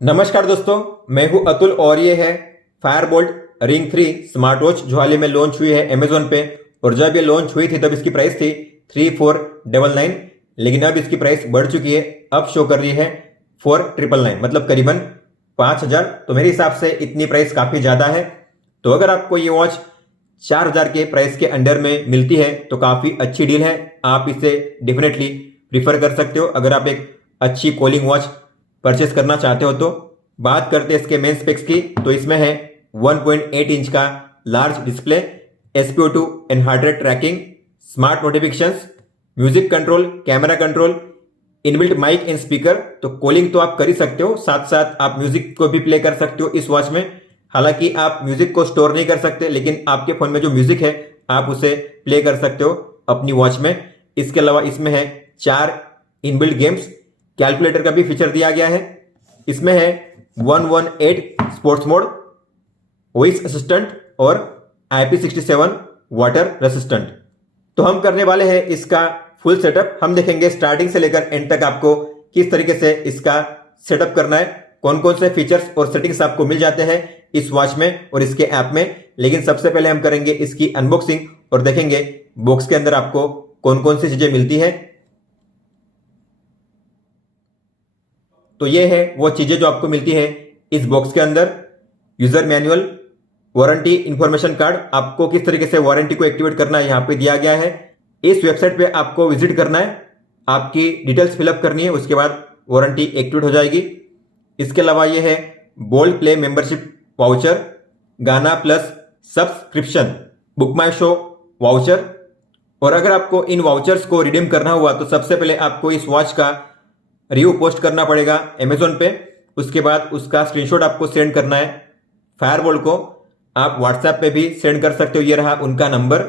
नमस्कार दोस्तों, मैं हूं अतुल और ये है फायरबोल्ट रिंग 3 स्मार्ट वॉच जो हाल ही में लॉन्च हुई है अमेजोन पे। और जब ये लॉन्च हुई थी तब इसकी प्राइस थी 3499, लेकिन अब इसकी प्राइस बढ़ चुकी है। अब शो कर रही है 4999, मतलब करीबन 5000। तो मेरे हिसाब से इतनी प्राइस काफी ज्यादा है। तो अगर आपको ये वॉच 4000 के प्राइस के अंडर में मिलती है तो काफी अच्छी डील है। आप इसे डेफिनेटली प्रीफर कर सकते हो अगर आप एक अच्छी कॉलिंग वॉच परचेस करना चाहते हो। तो बात करते हैं इसके मेन स्पेक्स की, तो इसमें है 1.8 इंच का large display, SpO2 and heart rate tracking, smart notifications, music control, camera control, inbuilt mike and speaker. तो कॉलिंग तो आप कर ही सकते हो, साथ साथ आप म्यूजिक को भी प्ले कर सकते हो इस वॉच में। हालांकि आप म्यूजिक को स्टोर नहीं कर सकते, लेकिन आपके फोन में जो म्यूजिक है आप उसे प्ले कर सकते हो अपनी वॉच में। इसके अलावा इसमें है 4 इनबिल्ट गेम्स, कैलकुलेटर का भी फीचर दिया गया है। इसमें है 118 स्पोर्ट्स मोड, वॉइस असिस्टेंट और IP67 वाटर रेसिस्टेंट। तो हम करने वाले हैं इसका फुल सेटअप। हम देखेंगे स्टार्टिंग से लेकर एंड तक आपको किस तरीके से इसका सेटअप करना है, कौन कौन से फीचर्स और सेटिंग्स आपको मिल जाते हैं इस वॉच में और इसके ऐप में। लेकिन सबसे पहले हम करेंगे इसकी अनबॉक्सिंग और देखेंगे बॉक्स के अंदर आपको कौन कौन सी चीजें मिलती है। तो ये है वो चीजें जो आपको मिलती है इस बॉक्स के अंदर। User manual, warranty information card, आपको किस तरीके से वारंटी को एक्टिवेट करना है यहाँ पे दिया गया है। इस वेबसाइट पे आपको विजिट करना है, आपकी डिटेल्स फिलअप करनी है, उसके बाद वारंटी एक्टिवेट हो जाएगी। इसके अलावा ये है बोल्ड प्ले मेंबरशिप वाउचर, गाना प्लस सब्सक्रिप्शन, बुक माई शो वाउचर। और अगर आपको इन वाउचर्स को रिडीम करना हुआ तो सबसे पहले आपको इस वॉच का रिव्यू पोस्ट करना पड़ेगा अमेजोन पे। उसके बाद उसका स्क्रीनशॉट आपको सेंड करना है फायरबोल्ट को। आप व्हाट्सएप पे भी सेंड कर सकते हो, ये रहा उनका नंबर।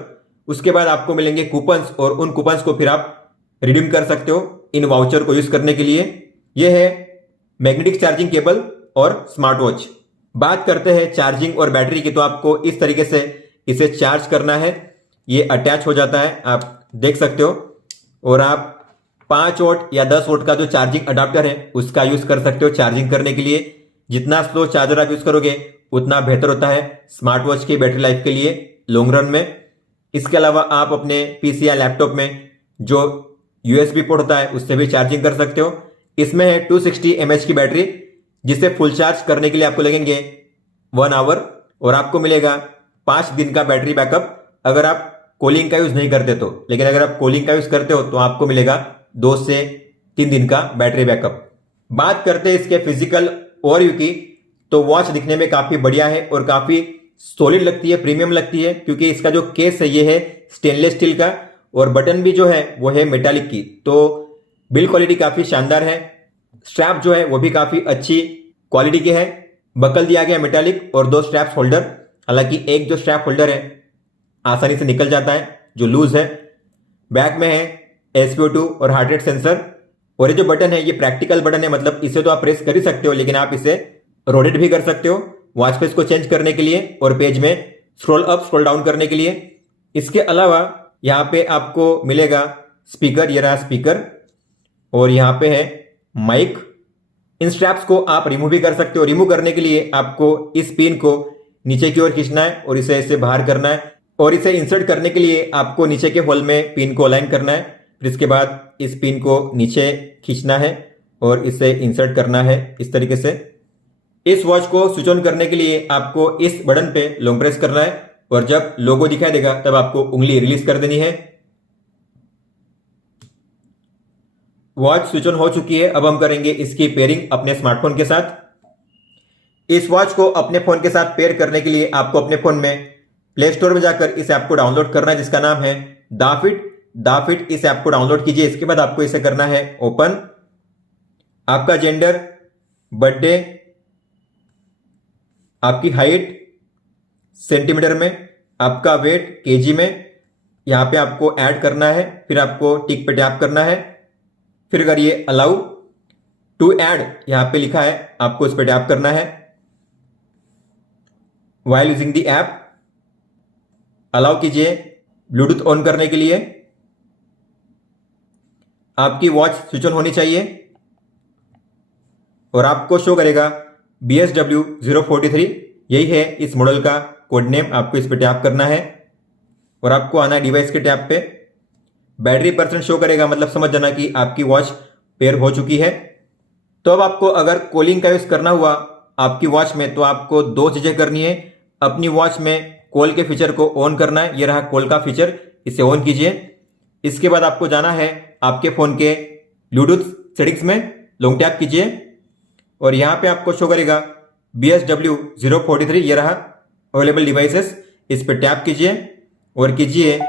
उसके बाद आपको मिलेंगे कूपन्स और उन कूपन्स को फिर आप रिडीम कर सकते हो इन वाउचर को यूज करने के लिए। यह है मैग्नेटिक चार्जिंग केबल और स्मार्ट वॉच। बात करते हैं चार्जिंग और बैटरी की, तो आपको इस तरीके से इसे चार्ज करना है। ये अटैच हो जाता है, आप देख सकते हो। और आप 5 वोल्ट या 10 वोल्ट का जो चार्जिंग अडाप्टर है उसका यूज कर सकते हो चार्जिंग करने के लिए। जितना स्लो चार्जर आप यूज करोगे उतना बेहतर होता है स्मार्ट वॉच की बैटरी लाइफ के लिए लॉन्ग रन में। इसके अलावा आप अपने पीसी या लैपटॉप में जो USB पोर्ट होता है उससे भी चार्जिंग कर सकते हो। इसमें है 260 mAh की बैटरी, जिसे फुल चार्ज करने के लिए आपको लगेंगे 1 आवर और आपको मिलेगा 5 दिन का बैटरी बैकअप अगर आप कॉलिंग का यूज नहीं करते तो। लेकिन अगर आप कॉलिंग का यूज करते हो तो आपको मिलेगा 2 से 3 दिन का बैटरी बैकअप। बात करते हैं इसके फिजिकल ओवरव्यू की, तो वॉच दिखने में काफी बढ़िया है और काफी सॉलिड लगती है, प्रीमियम लगती है, क्योंकि इसका जो केस है ये है स्टेनलेस स्टील का और बटन भी जो है वो है मेटालिक की। तो बिल्ड क्वालिटी काफी शानदार है। स्ट्रैप जो है वो भी काफी अच्छी क्वालिटी के है। बकल दिया गया मेटालिक और 2 स्ट्रैप होल्डर। हालांकि एक जो स्ट्रैप होल्डर है आसानी से निकल जाता है जो लूज है। बैक में है SpO2 और हार्ट रेट सेंसर। और ये जो बटन है ये प्रैक्टिकल बटन है, मतलब इसे तो आप प्रेस कर ही सकते हो, लेकिन आप इसे रोटेट भी कर सकते हो वॉच फेस को चेंज करने के लिए और पेज में स्क्रॉल अप स्क्रॉल डाउन करने के लिए। इसके अलावा यहाँ पे आपको मिलेगा स्पीकर, ये रहा स्पीकर, और यहाँ पे है माइक। इन स्ट्रैप्स को आप रिमूव भी कर सकते हो। रिमूव करने के लिए आपको इस पिन को नीचे की ओर खींचना है और इसे ऐसे बाहर करना है, और इसे इंसर्ट करने के लिए आपको नीचे के होल में पिन को अलाइन करना है। फिर इसके बाद इस पिन को नीचे खींचना है और इसे इंसर्ट करना है इस तरीके से। इस वॉच को स्विच ऑन करने के लिए आपको इस बटन पे लॉन्ग प्रेस करना है और जब लोगो दिखाई देगा तब आपको उंगली रिलीज कर देनी है। वॉच स्विच ऑन हो चुकी है। अब हम करेंगे इसकी पेयरिंग अपने स्मार्टफोन के साथ। इस वॉच को अपने फोन के साथ पेयर करने के लिए आपको अपने फोन में प्ले स्टोर में जाकर इस ऐप को डाउनलोड करना है, जिसका नाम है दाफिट। इस ऐप को डाउनलोड कीजिए। इसके बाद आपको इसे करना है ओपन। आपका जेंडर, बर्थडे, आपकी हाइट सेंटीमीटर में, आपका वेट केजी में, यहां पे आपको ऐड करना है। फिर आपको टिक पे टैप करना है। फिर अगर ये अलाउ टू ऐड यहां पे लिखा है, आपको इस पे टैप करना है। While using the app allow कीजिए ब्लूटूथ ऑन करने के लिए। आपकी वॉच स्विच ऑन होनी चाहिए। और आपको शो करेगा BSW043, यही है इस मॉडल का कोड नेम। आपको इस पर टैप करना है और आपको आना है डिवाइस के टैब पे। बैटरी % शो करेगा, मतलब समझ जाना कि आपकी वॉच पेयर हो चुकी है। तो अब आपको अगर कॉलिंग का यूज करना हुआ आपकी वॉच में, तो आपको 2 चीजें करनी है। अपनी वॉच में कॉल के फीचर को ऑन करना है, ये रहा कॉल का फीचर, इसे ऑन कीजिए। इसके बाद आपको जाना है आपके फोन के ब्लूटूथ सेटिंग्स में, लॉन्ग टैप कीजिए और यहां पे आपको शो करेगा BSW043, ये रहा अवेलेबल डिवाइसेस। इस पर टैप कीजिए और कीजिए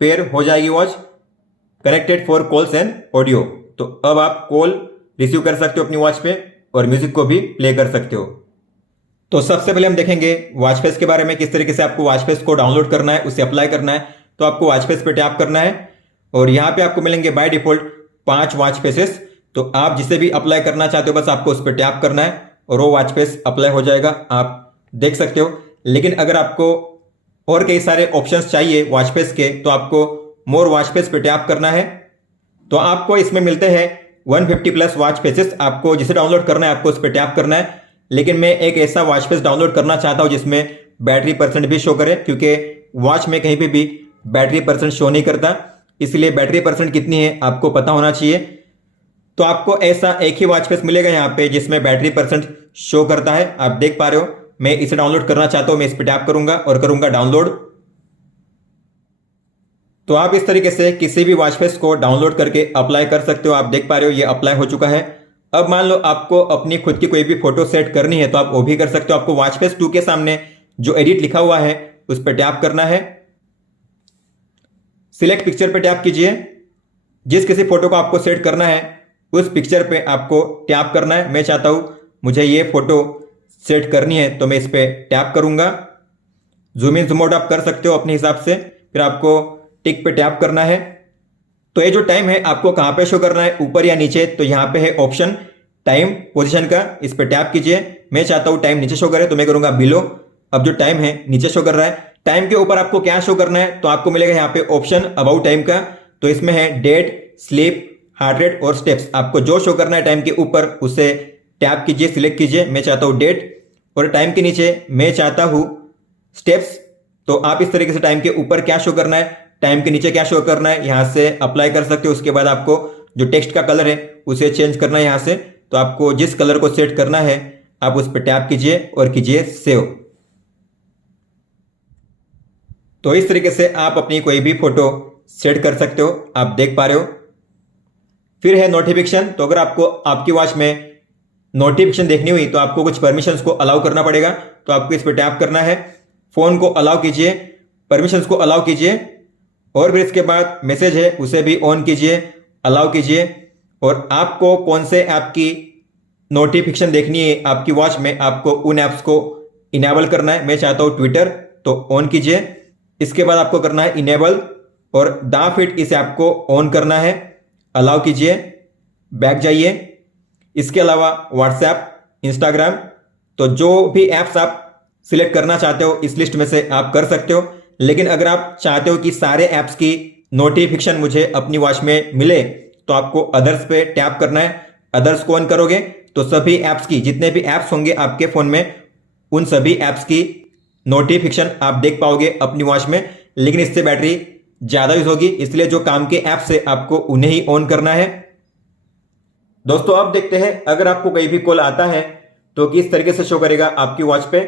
पेयर हो जाएगी watch connected for calls and audio. तो अब आप कॉल रिसीव कर सकते हो अपनी वॉच पे और म्यूजिक को भी प्ले कर सकते हो। तो सबसे पहले हम देखेंगे वॉच फेस के बारे में, किस तरीके से आपको वॉच फेस को डाउनलोड करना है, उसे अप्लाई करना है। तो आपको वॉच फेस पे टैप करना है और यहां पे आपको मिलेंगे बाय डिफॉल्ट 5 वॉच फेसेस। तो आप जिसे भी अप्लाई करना चाहते हो बस आपको उस पर टैप करना है और वो वॉच फेस अप्लाई हो जाएगा, आप देख सकते हो। लेकिन अगर आपको और कई सारे ऑप्शंस चाहिए वॉच फेस के, तो आपको मोर वॉच फेस पे टैप करना है। तो आपको इसमें मिलते हैं 150+ वॉच फेसेस। आपको जिसे डाउनलोड करना है आपको उस पर टैप करना है। लेकिन मैं एक ऐसा वॉच फेस डाउनलोड करना चाहता हूं जिसमें बैटरी % भी शो करे, क्योंकि वॉच में कहीं पे भी बैटरी % शो नहीं करता, इसलिए बैटरी % कितनी है आपको पता होना चाहिए। तो आपको ऐसा एक ही वॉच फेस मिलेगा यहाँ पे जिसमें बैटरी % शो करता है, आप देख पा रहे हो। मैं इसे डाउनलोड करना चाहता हूं, मैं इस पर टैप करूंगा और करूंगा डाउनलोड। तो आप इस तरीके से किसी भी वॉच फेस को डाउनलोड करके अप्लाई कर सकते हो। आप देख पा रहे हो ये अप्लाई हो चुका है। अब मान लो आपको अपनी खुद की कोई भी फोटो सेट करनी है तो आप वो भी कर सकते हो। आपको वॉच फेस 2 के सामने जो एडिट लिखा हुआ है उस पर टैप करना है, सिलेक्ट पिक्चर पे टैप कीजिए। जिस किसी फोटो को आपको सेट करना है उस पिक्चर पे आपको टैप करना है। मैं चाहता हूं मुझे ये फोटो सेट करनी है तो मैं इस पे टैप करूंगा। जूम इन जूम आउट आप कर सकते हो अपने हिसाब से। फिर आपको टिक पे टैप करना है। तो ये जो टाइम है आपको कहां पे शो करना है, ऊपर या नीचे? तो यहां पे है ऑप्शन टाइम पोजीशन का, इस पे टैप कीजिए। मैं चाहता हूं टाइम नीचे शो करे तो मैं करूंगा बिलो। अब जो टाइम है नीचे शो कर रहा है। टाइम के ऊपर आपको क्या शो करना है, तो आपको मिलेगा यहाँ पे ऑप्शन अबाउट टाइम का। तो इसमें है डेट, स्लीप, हार्ट रेट और स्टेप्स। आपको जो शो करना है टाइम के ऊपर उसे टैप कीजिए, सिलेक्ट कीजिए। मैं चाहता हूं डेट और टाइम के नीचे मैं चाहता हूं स्टेप्स। तो आप इस तरीके से टाइम के ऊपर क्या शो करना है, टाइम के नीचे क्या शो करना है, यहां से अप्लाई कर सकते हो। उसके बाद आपको जो टेक्स्ट का कलर है उसे चेंज करना है यहां से। तो आपको जिस कलर को सेट करना है आप उस पर टैप कीजिए और कीजिए सेव। तो इस तरीके से आप अपनी कोई भी फोटो सेट कर सकते हो, आप देख पा रहे हो। फिर है नोटिफिकेशन। तो अगर आपको आपकी वॉच में नोटिफिकेशन देखनी हुई तो आपको कुछ परमिशंस को अलाउ करना पड़ेगा। तो आपको इस पर टैप करना है, फोन को अलाउ कीजिए, परमिशंस को अलाउ कीजिए और फिर इसके बाद मैसेज है उसे भी ऑन कीजिए, अलाउ कीजिए। और आपको कौन से ऐप की नोटिफिकेशन देखनी है आपकी वॉच में, आपको उन ऐप्स को इनेबल करना है। मैं चाहता हूं ट्विटर, तो ऑन कीजिए। इसके बाद आपको करना है इनेबल और दा फिट इस ऐप को ऑन करना है, अलाउ कीजिए, बैक जाइए। इसके अलावा व्हाट्सएप, इंस्टाग्राम, तो जो भी ऐप्स आप सिलेक्ट करना चाहते हो इस लिस्ट में से आप कर सकते हो। लेकिन अगर आप चाहते हो कि सारे ऐप्स की नोटिफिकेशन मुझे अपनी वॉच में मिले तो आपको अदर्स पे टैप करना है। अदर्स को ऑन करोगे तो सभी ऐप्स की, जितने भी ऐप्स होंगे आपके फोन में, उन सभी ऐप्स की नोटिफिकेशन आप देख पाओगे अपनी वॉच में। लेकिन इससे बैटरी ज्यादा यूज होगी, इसलिए जो काम के ऐप्स है आपको उन्हें ही ऑन करना है। दोस्तों अब देखते हैं अगर आपको कोई भी कॉल आता है तो किस तरीके से शो करेगा आपकी वॉच पे।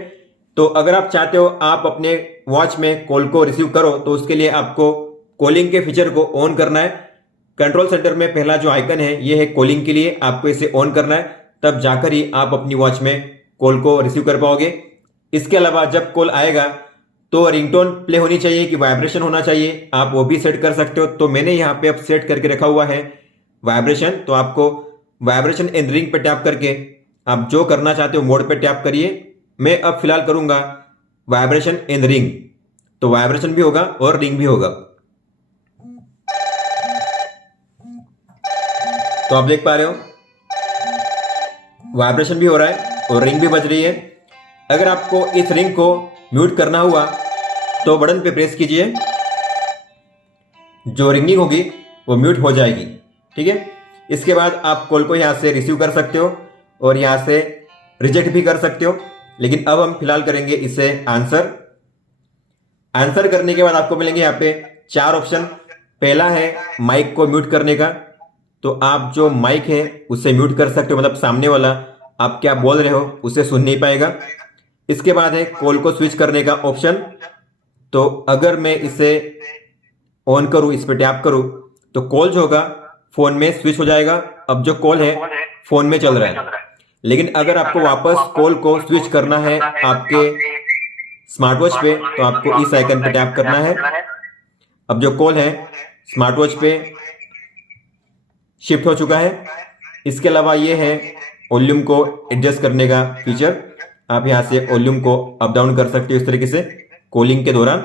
तो अगर आप चाहते हो आप अपने वॉच में कॉल को रिसीव करो तो उसके लिए आपको कॉलिंग के फीचर को ऑन करना है। कंट्रोल सेंटर में पहला जो आइकन है ये है कॉलिंग के लिए, आपको इसे ऑन करना है, तब जाकर ही आप अपनी वॉच में कॉल को रिसीव कर पाओगे। इसके अलावा जब कॉल आएगा तो रिंगटोन प्ले होनी चाहिए कि वाइब्रेशन होना चाहिए, आप वो भी सेट कर सकते हो। तो मैंने यहाँ पे अब सेट करके रखा हुआ है वाइब्रेशन। तो आपको वाइब्रेशन एंड रिंग पे टैप करके आप जो करना चाहते हो मोड पे टैप करिए। मैं अब फिलहाल करूंगा वाइब्रेशन एंड रिंग, तो वाइब्रेशन भी होगा और रिंग भी होगा। तो आप देख पा रहे हो वाइब्रेशन भी हो रहा है और रिंग भी बज रही है। अगर आपको इस रिंग को म्यूट करना हुआ तो बटन पे प्रेस कीजिए, जो रिंगिंग होगी वो म्यूट हो जाएगी। ठीक है, इसके बाद आप कॉल को यहाँ से रिसीव कर सकते हो और यहाँ से रिजेक्ट भी कर सकते हो। लेकिन अब हम फिलहाल करेंगे इसे आंसर करने के बाद आपको मिलेंगे यहाँ पे 4 ऑप्शन। पहला है माइक को म्यूट करने का, तो आप जो माइक है उसे म्यूट कर सकते हो, मतलब सामने वाला आप क्या बोल रहे हो उसे सुन नहीं पाएगा। इसके बाद है कॉल को स्विच करने का ऑप्शन, तो अगर मैं इसे ऑन करूं, इस पर टैप करूं तो कॉल जो होगा फोन में स्विच हो जाएगा। अब जो कॉल है फोन में चल रहा है। लेकिन अगर आपको वापस कॉल को स्विच करना है आपके स्मार्ट वॉच पे, तो आपको इस आइकन पे टैप करना है। अब जो कॉल है स्मार्ट वॉच पे शिफ्ट हो चुका है। इसके अलावा ये है वॉल्यूम को एडजस्ट करने का फीचर, आप यहाँ से वॉल्यूम को अप डाउन कर सकते हो इस तरीके से कॉलिंग के दौरान।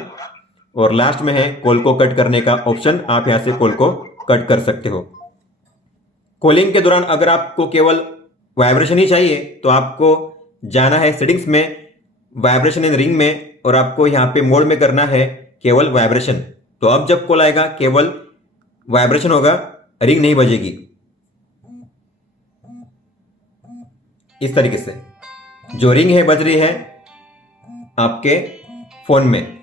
और लास्ट में है कॉल को कट करने का ऑप्शन, आप यहाँ से कॉल को कट कर सकते हो। कॉलिंग के दौरान अगर आपको केवल वाइब्रेशन ही चाहिए तो आपको जाना है सेटिंग्स में, वाइब्रेशन इन रिंग में, और आपको यहाँ पे मोड में करना है केवल वाइब्रेशन। तो अब जब कॉल आएगा केवल वाइब्रेशन होगा, रिंग नहीं बजेगी। इस तरीके से जो रिंग है बज रही है आपके फोन में।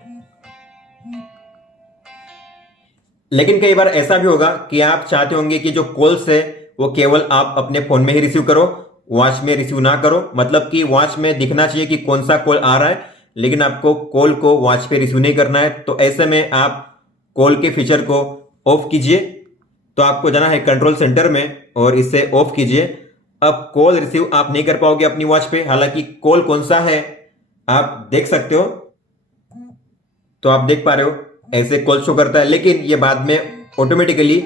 लेकिन कई बार ऐसा भी होगा कि आप चाहते होंगे कि जो कॉल्स है वो केवल आप अपने फोन में ही रिसीव करो, वॉच में रिसीव ना करो। मतलब कि वॉच में दिखना चाहिए कि कौन सा कॉल आ रहा है, लेकिन आपको कॉल को वॉच पे रिसीव नहीं करना है। तो ऐसे में आप कॉल के फीचर को ऑफ कीजिए। तो आपको जाना है कंट्रोल सेंटर में और इसे ऑफ कीजिए। अब कॉल रिसीव आप नहीं कर पाओगे अपनी वॉच पे, हालांकि कॉल कौन सा है आप देख सकते हो। तो आप देख पा रहे हो ऐसे कॉल शो करता है, लेकिन ये बाद में ऑटोमेटिकली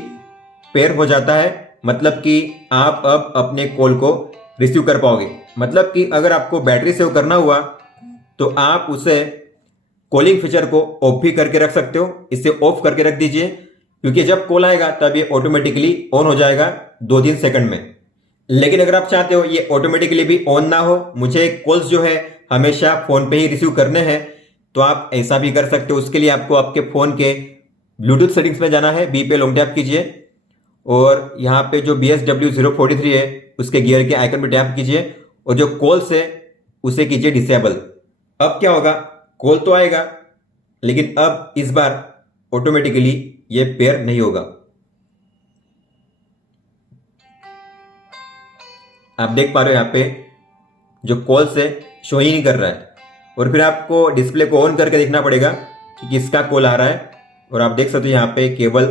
पेयर हो जाता है। मतलब कि आप अब अपने कॉल को रिसीव कर पाओगे। मतलब कि अगर आपको बैटरी सेव करना हुआ तो आप उसे कॉलिंग फीचर को ऑफ भी करके रख सकते हो। इसे ऑफ करके रख दीजिए, क्योंकि जब कॉल आएगा तब ये ऑटोमेटिकली ऑन हो जाएगा 2-3 सेकंड में। लेकिन अगर आप चाहते हो ये ऑटोमेटिकली भी ऑन ना हो, मुझे कॉल्स जो है हमेशा फोन पे ही रिसीव करने हैं, तो आप ऐसा भी कर सकते हो। उसके लिए आपको आपके फोन के ब्लूटूथ सेटिंग्स में जाना है, बी पे लॉन्ग टैप कीजिए और यहाँ पे जो BSW043 है उसके गियर के आइकन पे टैप कीजिए और जो कॉल्स है उसे कीजिए डिसेबल। अब क्या होगा, कॉल तो आएगा लेकिन अब इस बार ऑटोमेटिकली ये पेयर नहीं होगा। आप देख पा रहे हो यहाँ पे जो कॉल्स है शो ही नहीं कर रहा है। और फिर आपको डिस्प्ले को ऑन करके देखना पड़ेगा कि किसका कॉल आ रहा है। और आप देख सकते हो यहाँ पे केवल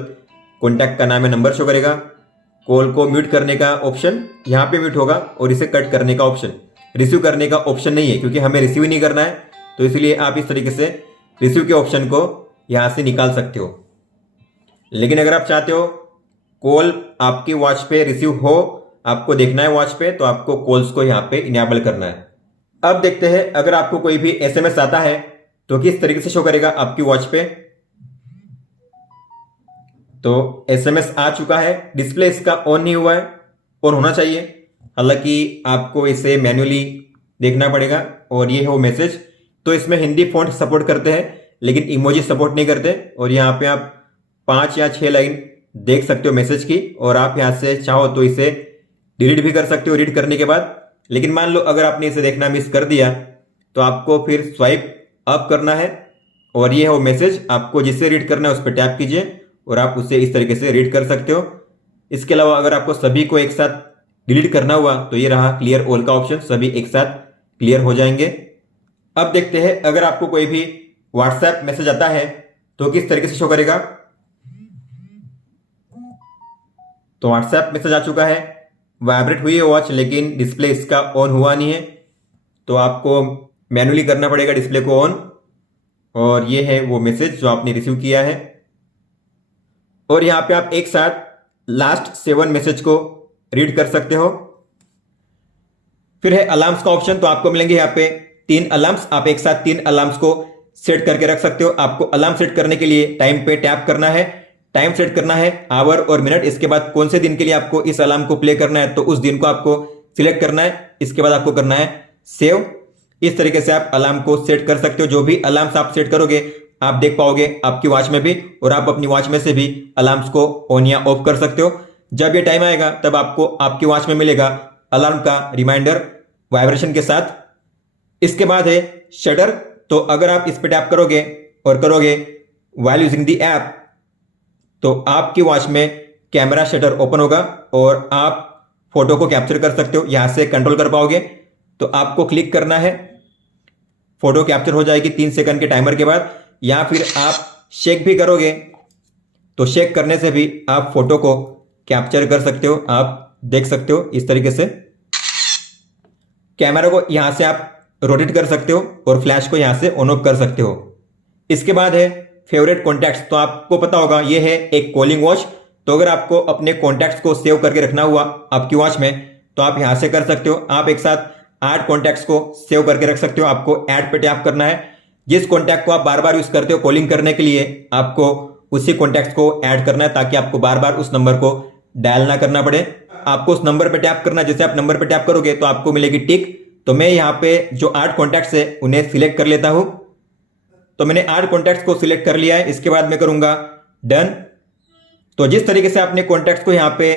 कॉन्टैक्ट का नाम है, नंबर शो करेगा। कॉल को म्यूट करने का ऑप्शन यहाँ पे म्यूट होगा और इसे कट करने का ऑप्शन, रिसीव करने का ऑप्शन नहीं है क्योंकि हमें रिसीव ही नहीं करना है। तो इसलिए आप इस तरीके से रिसीव के ऑप्शन को यहाँ से निकाल सकते हो। लेकिन अगर आप चाहते हो कॉल आपकी वॉच पे रिसीव हो, आपको देखना है वॉच पे, तो आपको कॉल्स को यहाँ पे इनेबल करना है। अब देखते हैं अगर आपको कोई भी SMS आता है तो किस तरीके से शो करेगा आपकी वॉच पे। तो SMS आ चुका है, डिस्प्ले इसका ऑन नहीं हुआ है, ऑन होना चाहिए। हालांकि आपको इसे मैन्युअली देखना पड़ेगा। और ये है वो मैसेज। तो इसमें हिंदी फॉन्ट सपोर्ट करते हैं लेकिन इमोजी सपोर्ट नहीं करते। और यहाँ पे आप 5 या 6 लाइन देख सकते हो मैसेज की, और आप यहाँ से चाहो तो इसे डिलीट भी कर सकते हो रीड करने के बाद। लेकिन मान लो अगर आपने इसे देखना मिस कर दिया तो आपको फिर स्वाइप अप करना है और ये है वो मैसेज। आपको जिससे रीड करना है उस पर टैप कीजिए और आप उसे इस तरीके से रीड कर सकते हो। इसके अलावा अगर आपको सभी को एक साथ डिलीट करना हुआ तो ये रहा क्लियर ऑल का ऑप्शन, सभी एक साथ क्लियर हो जाएंगे। अब देखते हैं अगर आपको कोई भी व्हाट्सएप मैसेज आता है तो किस तरीके से शो करेगा। तो व्हाट्सएप मैसेज आ चुका है, वाइब्रेट हुई है वॉच लेकिन डिस्प्ले इसका ऑन हुआ नहीं है। तो आपको मैन्युअली करना पड़ेगा डिस्प्ले को ऑन। और ये है वो मैसेज जो आपने रिसीव किया है। और यहां पे आप एक साथ लास्ट 7 मैसेज को रीड कर सकते हो। फिर है अलार्म्स का ऑप्शन। तो आपको मिलेंगे यहाँ पे 3 अलार्म्स। आप एक साथ 3 अलार्म्स को सेट करके रख सकते हो। आपको अलार्म सेट करने के लिए टाइम पे टैप करना है, टाइम सेट करना है आवर और मिनट। इसके बाद कौन से दिन के लिए आपको इस अलार्म को प्ले करना है तो उस दिन को आपको सिलेक्ट करना है। इसके बाद आपको करना है सेव। इस तरीके से आप अलार्म को सेट कर सकते हो। जो भी अलार्म्स आप सेट करोगे आप देख पाओगे आपकी वॉच में भी, और आप अपनी वॉच में से भी अलार्म्स को ऑन या ऑफ कर सकते हो। जब ये टाइम आएगा तब आपको आपकी वॉच में मिलेगा अलार्म का रिमाइंडर वाइब्रेशन के साथ। इसके बाद है शटर। तो अगर आप इस पर टैप करोगे और करोगे व्हाइल यूजिंग दी ऐप, तो आपकी वॉच में कैमरा शटर ओपन होगा और आप फोटो को कैप्चर कर सकते हो, यहां से कंट्रोल कर पाओगे। तो आपको क्लिक करना है, फोटो कैप्चर हो जाएगी 3 सेकंड के टाइमर के बाद। या फिर आप शेक भी करोगे तो शेक करने से भी आप फोटो को कैप्चर कर सकते हो। आप देख सकते हो इस तरीके से कैमरा को यहां से आप रोटेट कर सकते हो और फ्लैश को यहां से ऑन ऑफ कर सकते हो। इसके बाद है फेवरेट कॉन्टैक्ट्स। तो आपको पता होगा ये है एक कॉलिंग वॉच। तो अगर आपको अपने कॉन्टैक्ट्स को सेव करके रखना हुआ आपकी वॉच में तो आप यहां से कर सकते हो। आप एक साथ 8 कॉन्टैक्ट्स को सेव करके रख सकते हो। आपको ऐड पे टैप करना है, जिस कॉन्टैक्ट को आप बार बार यूज करते हो कॉलिंग करने के लिए आपको उसी कॉन्टैक्ट को ऐड करना है, ताकि आपको बार बार उस नंबर को डायल ना करना पड़े। आपको उस नंबर पे टैप करना है, जैसे आप नंबर पे टैप करोगे तो आपको मिलेगी टिक। तो मैं यहाँ पे जो 8 कॉन्टैक्ट्स है उन्हें सिलेक्ट कर लेता हूं। तो मैंने 8 कॉन्टैक्ट्स को सिलेक्ट कर लिया है। इसके बाद मैं करूंगा डन। तो जिस तरीके से आपने कॉन्टैक्ट्स को यहाँ पे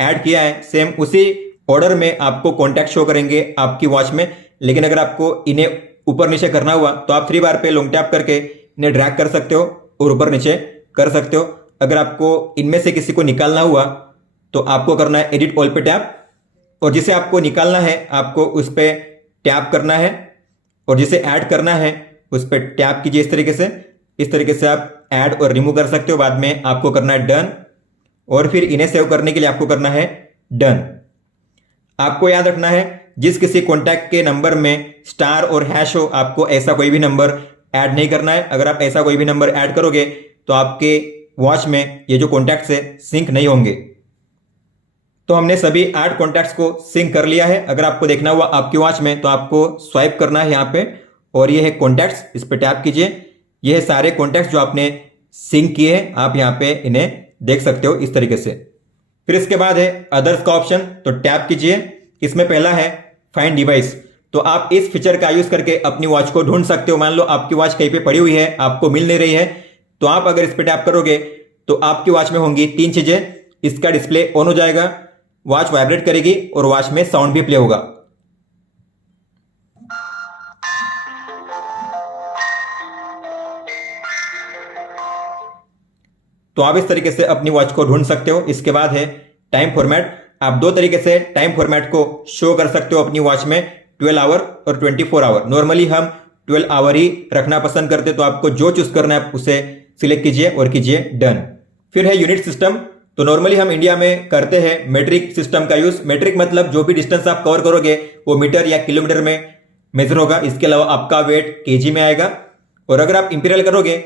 ऐड किया है सेम उसी ऑर्डर में आपको कॉन्टैक्ट शो करेंगे आपकी वॉच में। लेकिन अगर आपको इन्हें ऊपर नीचे करना हुआ तो आप 3 बार पे लॉन्ग टैप करके इन्हें ड्रैग कर सकते हो और ऊपर नीचे कर सकते हो। अगर आपको इनमें से किसी को निकालना हुआ तो आपको करना है एडिट ऑल पे टैप, और जिसे आपको निकालना है आपको उस पर टैप करना है, और जिसे ऐड करना है उस पर टैप कीजिए इस तरीके से आप ऐड और रिमूव कर सकते हो। बाद में आपको करना है डन, और फिर इन्हें सेव करने के लिए आपको करना है डन। आपको याद रखना है जिस किसी कॉन्टैक्ट के नंबर में स्टार और हैश हो, आपको ऐसा कोई भी नंबर ऐड नहीं करना है। अगर आप ऐसा कोई भी नंबर ऐड करोगे तो आपके वॉच में ये जो कॉन्टैक्ट्स है सिंक नहीं होंगे। तो हमने सभी 8 कॉन्टैक्ट्स को सिंक कर लिया है। अगर आपको देखना हुआ आपकी वॉच में तो आपको स्वाइप करना है यहाँ पे, और ये है कॉन्टैक्ट्स, इस पर टैप कीजिए। ये है सारे कॉन्टैक्ट्स जो आपने सिंक किए हैं, आप यहाँ पे इन्हें देख सकते हो इस तरीके से। फिर इसके बाद है अदर्स का ऑप्शन, तो टैप कीजिए। इसमें पहला है फाइंड डिवाइस। तो आप इस फीचर का यूज करके अपनी वॉच को ढूंढ सकते हो। मान लो आपकी वॉच कहीं पे पड़ी हुई है, आपको मिल नहीं रही है, तो आप अगर इस पे टैप करोगे तो आपकी वॉच में होंगी 3 चीजें। इसका डिस्प्ले ऑन हो जाएगा, वॉच वाइब्रेट करेगी और वॉच में साउंड भी प्ले होगा। तो आप इस तरीके से अपनी वॉच को ढूंढ सकते हो। इसके बाद है टाइम फॉर्मेट। आप 2 तरीके से टाइम फॉर्मेट को शो कर सकते हो अपनी वॉच में, 12 आवर और 24 आवर। नॉर्मली हम 12 आवर ही रखना पसंद करते, तो आपको जो चूज करना है उसे सिलेक्ट कीजिए और कीजिए डन। फिर है यूनिट सिस्टम। तो नॉर्मली हम इंडिया में करते हैं मेट्रिक सिस्टम का यूज। मेट्रिक मतलब जो भी डिस्टेंस आप कवर करोगे वो मीटर या किलोमीटर में मेजर होगा। इसके अलावा आपका वेट केजी में आएगा। और अगर आप इंपीरियल करोगे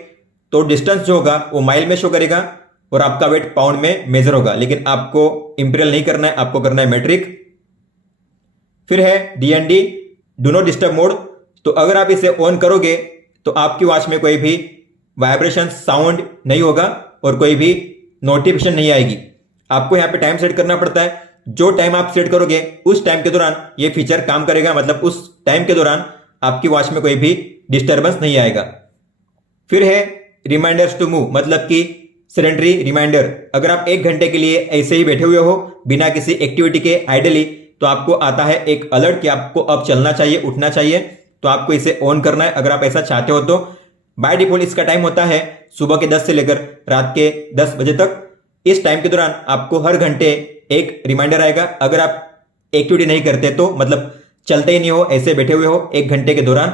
तो डिस्टेंस जो होगा वो माइल में शो करेगा और आपका वेट पाउंड में मेजर होगा। लेकिन आपको इंपीरियल नहीं करना है, आपको करना है मेट्रिक। फिर है DND, do not disturb mode. तो अगर आप इसे ऑन करोगे तो आपकी वॉच में कोई भी वाइब्रेशन साउंड नहीं होगा और कोई भी नोटिफिकेशन नहीं आएगी। आपको यहाँ पे टाइम सेट करना पड़ता है। जो टाइम आप सेट करोगे उस टाइम के दौरान ये फीचर काम करेगा, मतलब उस टाइम के दौरान आपकी वॉच में कोई भी डिस्टर्बेंस नहीं आएगा। फिर है रिमाइंडर्स टू मूव, मतलब कि सेडेंटरी रिमाइंडर। अगर आप 1 घंटे के लिए ऐसे ही बैठे हुए हो बिना किसी एक्टिविटी के आइडली, तो आपको आता है एक अलर्ट कि आपको अब चलना चाहिए, उठना चाहिए। तो आपको इसे ऑन करना है अगर आप ऐसा चाहते हो तो। बाय डिफॉल्ट इसका टाइम होता है सुबह के 10 से लेकर रात के 10 बजे तक। इस टाइम के दौरान आपको हर घंटे एक रिमाइंडर आएगा। अगर आप एक्टिविटी नहीं करते तो, मतलब चलते ही नहीं हो, ऐसे बैठे हुए हो 1 घंटे के दौरान।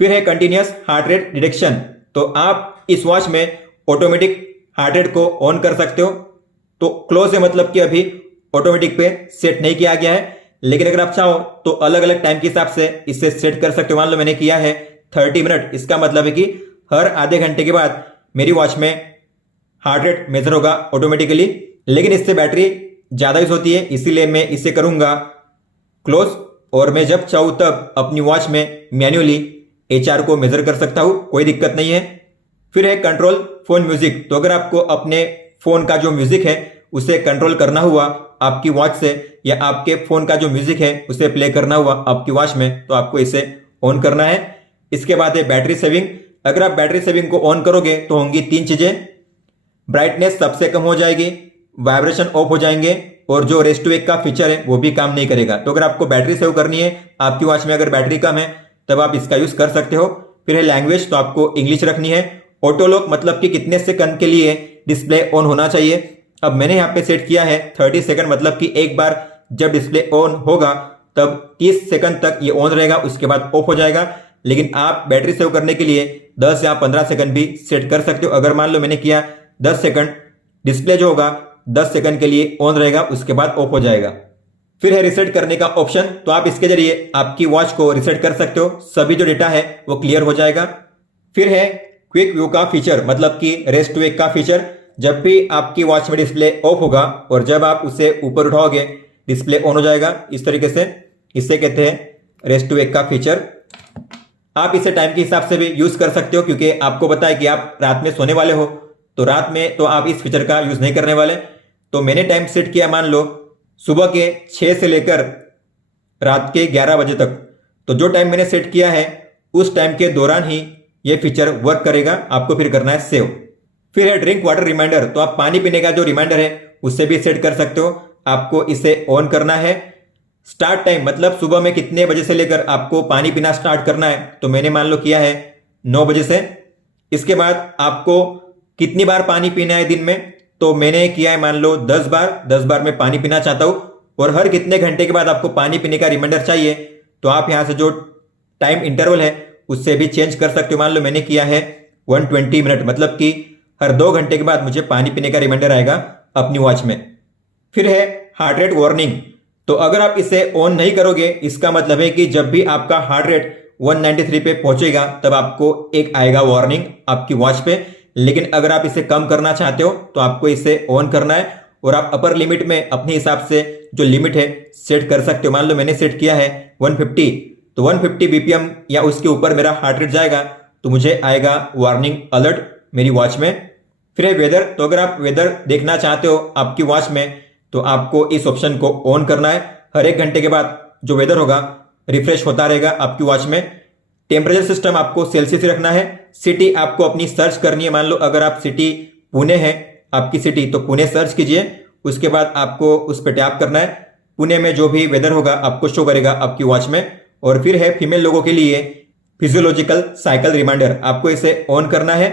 फिर है कंटिन्यूअस हार्ट रेट डिटेक्शन। तो आप इस वॉच में ऑटोमेटिक हार्ट रेट को ऑन कर सकते हो। तो क्लोज है मतलब कि अभी ऑटोमेटिक पे सेट नहीं किया गया है, लेकिन अगर आप चाहो तो अलग अलग टाइम के हिसाब से इसे सेट कर सकते हो। मान लो मैंने किया है 30 मिनट, इसका मतलब है कि हर आधे घंटे के बाद मेरी वॉच में हार्ट रेट मेजर होगा ऑटोमेटिकली। लेकिन इससे बैटरी ज्यादा यूज होती है, इसीलिए मैं इसे करूंगा क्लोज, और मैं जब चाहूं तब अपनी वॉच में मैन्युअली एचआर को मेजर कर सकता हूं, कोई दिक्कत नहीं है। फिर है कंट्रोल फोन म्यूजिक। तो अगर आपको अपने फोन का जो म्यूजिक है उसे कंट्रोल करना हुआ आपकी वॉच से, या आपके फोन का जो म्यूजिक है उसे प्ले करना हुआ आपकी वॉच में, तो आपको इसे ऑन करना है। इसके बाद है बैटरी सेविंग। अगर आप बैटरी सेविंग को ऑन करोगे तो होंगी 3 चीजें। ब्राइटनेस सबसे कम हो जाएगी, वाइब्रेशन ऑफ हो जाएंगे और जो रेस्ट टू वेक का फीचर है वो भी काम नहीं करेगा। तो अगर आपको बैटरी सेव करनी है, आपकी वॉच में अगर बैटरी कम है, तब आप इसका यूज कर सकते हो। फिर है लैंग्वेज, तो आपको इंग्लिश रखनी है। ऑटो लॉक मतलब कि कितने सेकंड के लिए डिस्प्ले ऑन होना चाहिए। अब मैंने यहाँ पे सेट किया है 30 सेकंड, मतलब कि एक बार जब डिस्प्ले ऑन होगा तब 30 सेकंड तक ये ऑन रहेगा, उसके बाद ऑफ हो जाएगा। लेकिन आप बैटरी सेव करने के लिए 10 या 15 सेकंड भी सेट कर सकते हो। अगर मान लो मैंने किया 10 सेकंड, डिस्प्ले जो होगा 10 सेकंड के लिए ऑन रहेगा, उसके बाद ऑफ हो जाएगा। फिर है रिसेट करने का ऑप्शन, तो आप इसके जरिए आपकी वॉच को रिसेट कर सकते हो, सभी जो डेटा है वो क्लियर हो जाएगा। फिर है क्विक व्यू का फीचर, मतलब कि रेस्ट टू वेक का फीचर। जब भी आपकी वॉच में डिस्प्ले ऑफ होगा और जब आप उसे ऊपर उठाओगे डिस्प्ले ऑन हो जाएगा इस तरीके से। इसे कहते हैं रेस्ट टू वेक का फीचर। आप इसे टाइम के हिसाब से भी यूज कर सकते हो, क्योंकि आपको पता है कि आप रात में सोने वाले हो, तो रात में तो आप इस फीचर का यूज नहीं करने वाले। तो मैंने टाइम सेट किया, मान लो सुबह के 6 से लेकर रात के 11 बजे तक। तो जो टाइम मैंने सेट किया है उस टाइम के दौरान ही ये फीचर वर्क करेगा। आपको फिर करना है सेव। फिर है ड्रिंक वाटर रिमाइंडर, तो आप पानी पीने का जो रिमाइंडर है उसे भी सेट कर सकते हो। आपको इसे ऑन करना है। स्टार्ट टाइम मतलब सुबह में कितने बजे से लेकर आपको पानी पीना स्टार्ट करना है, तो मैंने मान लो किया है 9 बजे से। इसके बाद आपको कितनी बार पानी पीना है दिन में, तो मैंने किया है मान लो 10 बार। 10 बार मैं पानी पीना चाहता हूं और हर कितने घंटे के बाद आपको पानी पीने का रिमाइंडर चाहिए, तो आप यहां से जो टाइम इंटरवल है उससे भी चेंज कर सकते हो। मान लो मैंने किया है 120 मिनट, मतलब कि हर 2 घंटे के बाद मुझे पानी पीने का रिमाइंडर आएगा अपनी वॉच में। फिर है हार्ट रेट वार्निंग, तो अगर आप इसे ऑन नहीं करोगे इसका मतलब है कि जब भी आपका हार्ट रेट 193 पे पहुंचेगा तब आपको एक आएगा वार्निंग आपकी वॉच पे। लेकिन अगर आप इसे कम करना चाहते हो तो आपको इसे ऑन करना है और आप अपर लिमिट में अपने हिसाब से जो लिमिट है सेट कर सकते हो। मान लो मैंने सेट किया है 150, तो 150 बीपीएम या उसके ऊपर मेरा हार्ट रेट जाएगा तो मुझे आएगा वार्निंग अलर्ट मेरी वॉच में। फिर है वेदर, तो अगर आप वेदर देखना चाहते हो आपकी वॉच में तो आपको इस ऑप्शन को ऑन करना है। हर 1 घंटे के बाद जो वेदर होगा रिफ्रेश होता रहेगा आपकी वॉच में। टेम्परेचर सिस्टम आपको सेल्सियस रखना है। सिटी आपको अपनी सर्च करनी है। मान लो अगर आप सिटी पुणे है आपकी सिटी, तो पुणे सर्च कीजिए, उसके बाद आपको उस पर टैप करना है। पुणे में जो भी वेदर होगा आपको शो करेगा आपकी वॉच में। और फिर है फीमेल लोगों के लिए फिजियोलॉजिकल साइकिल रिमाइंडर, आपको इसे ऑन करना है।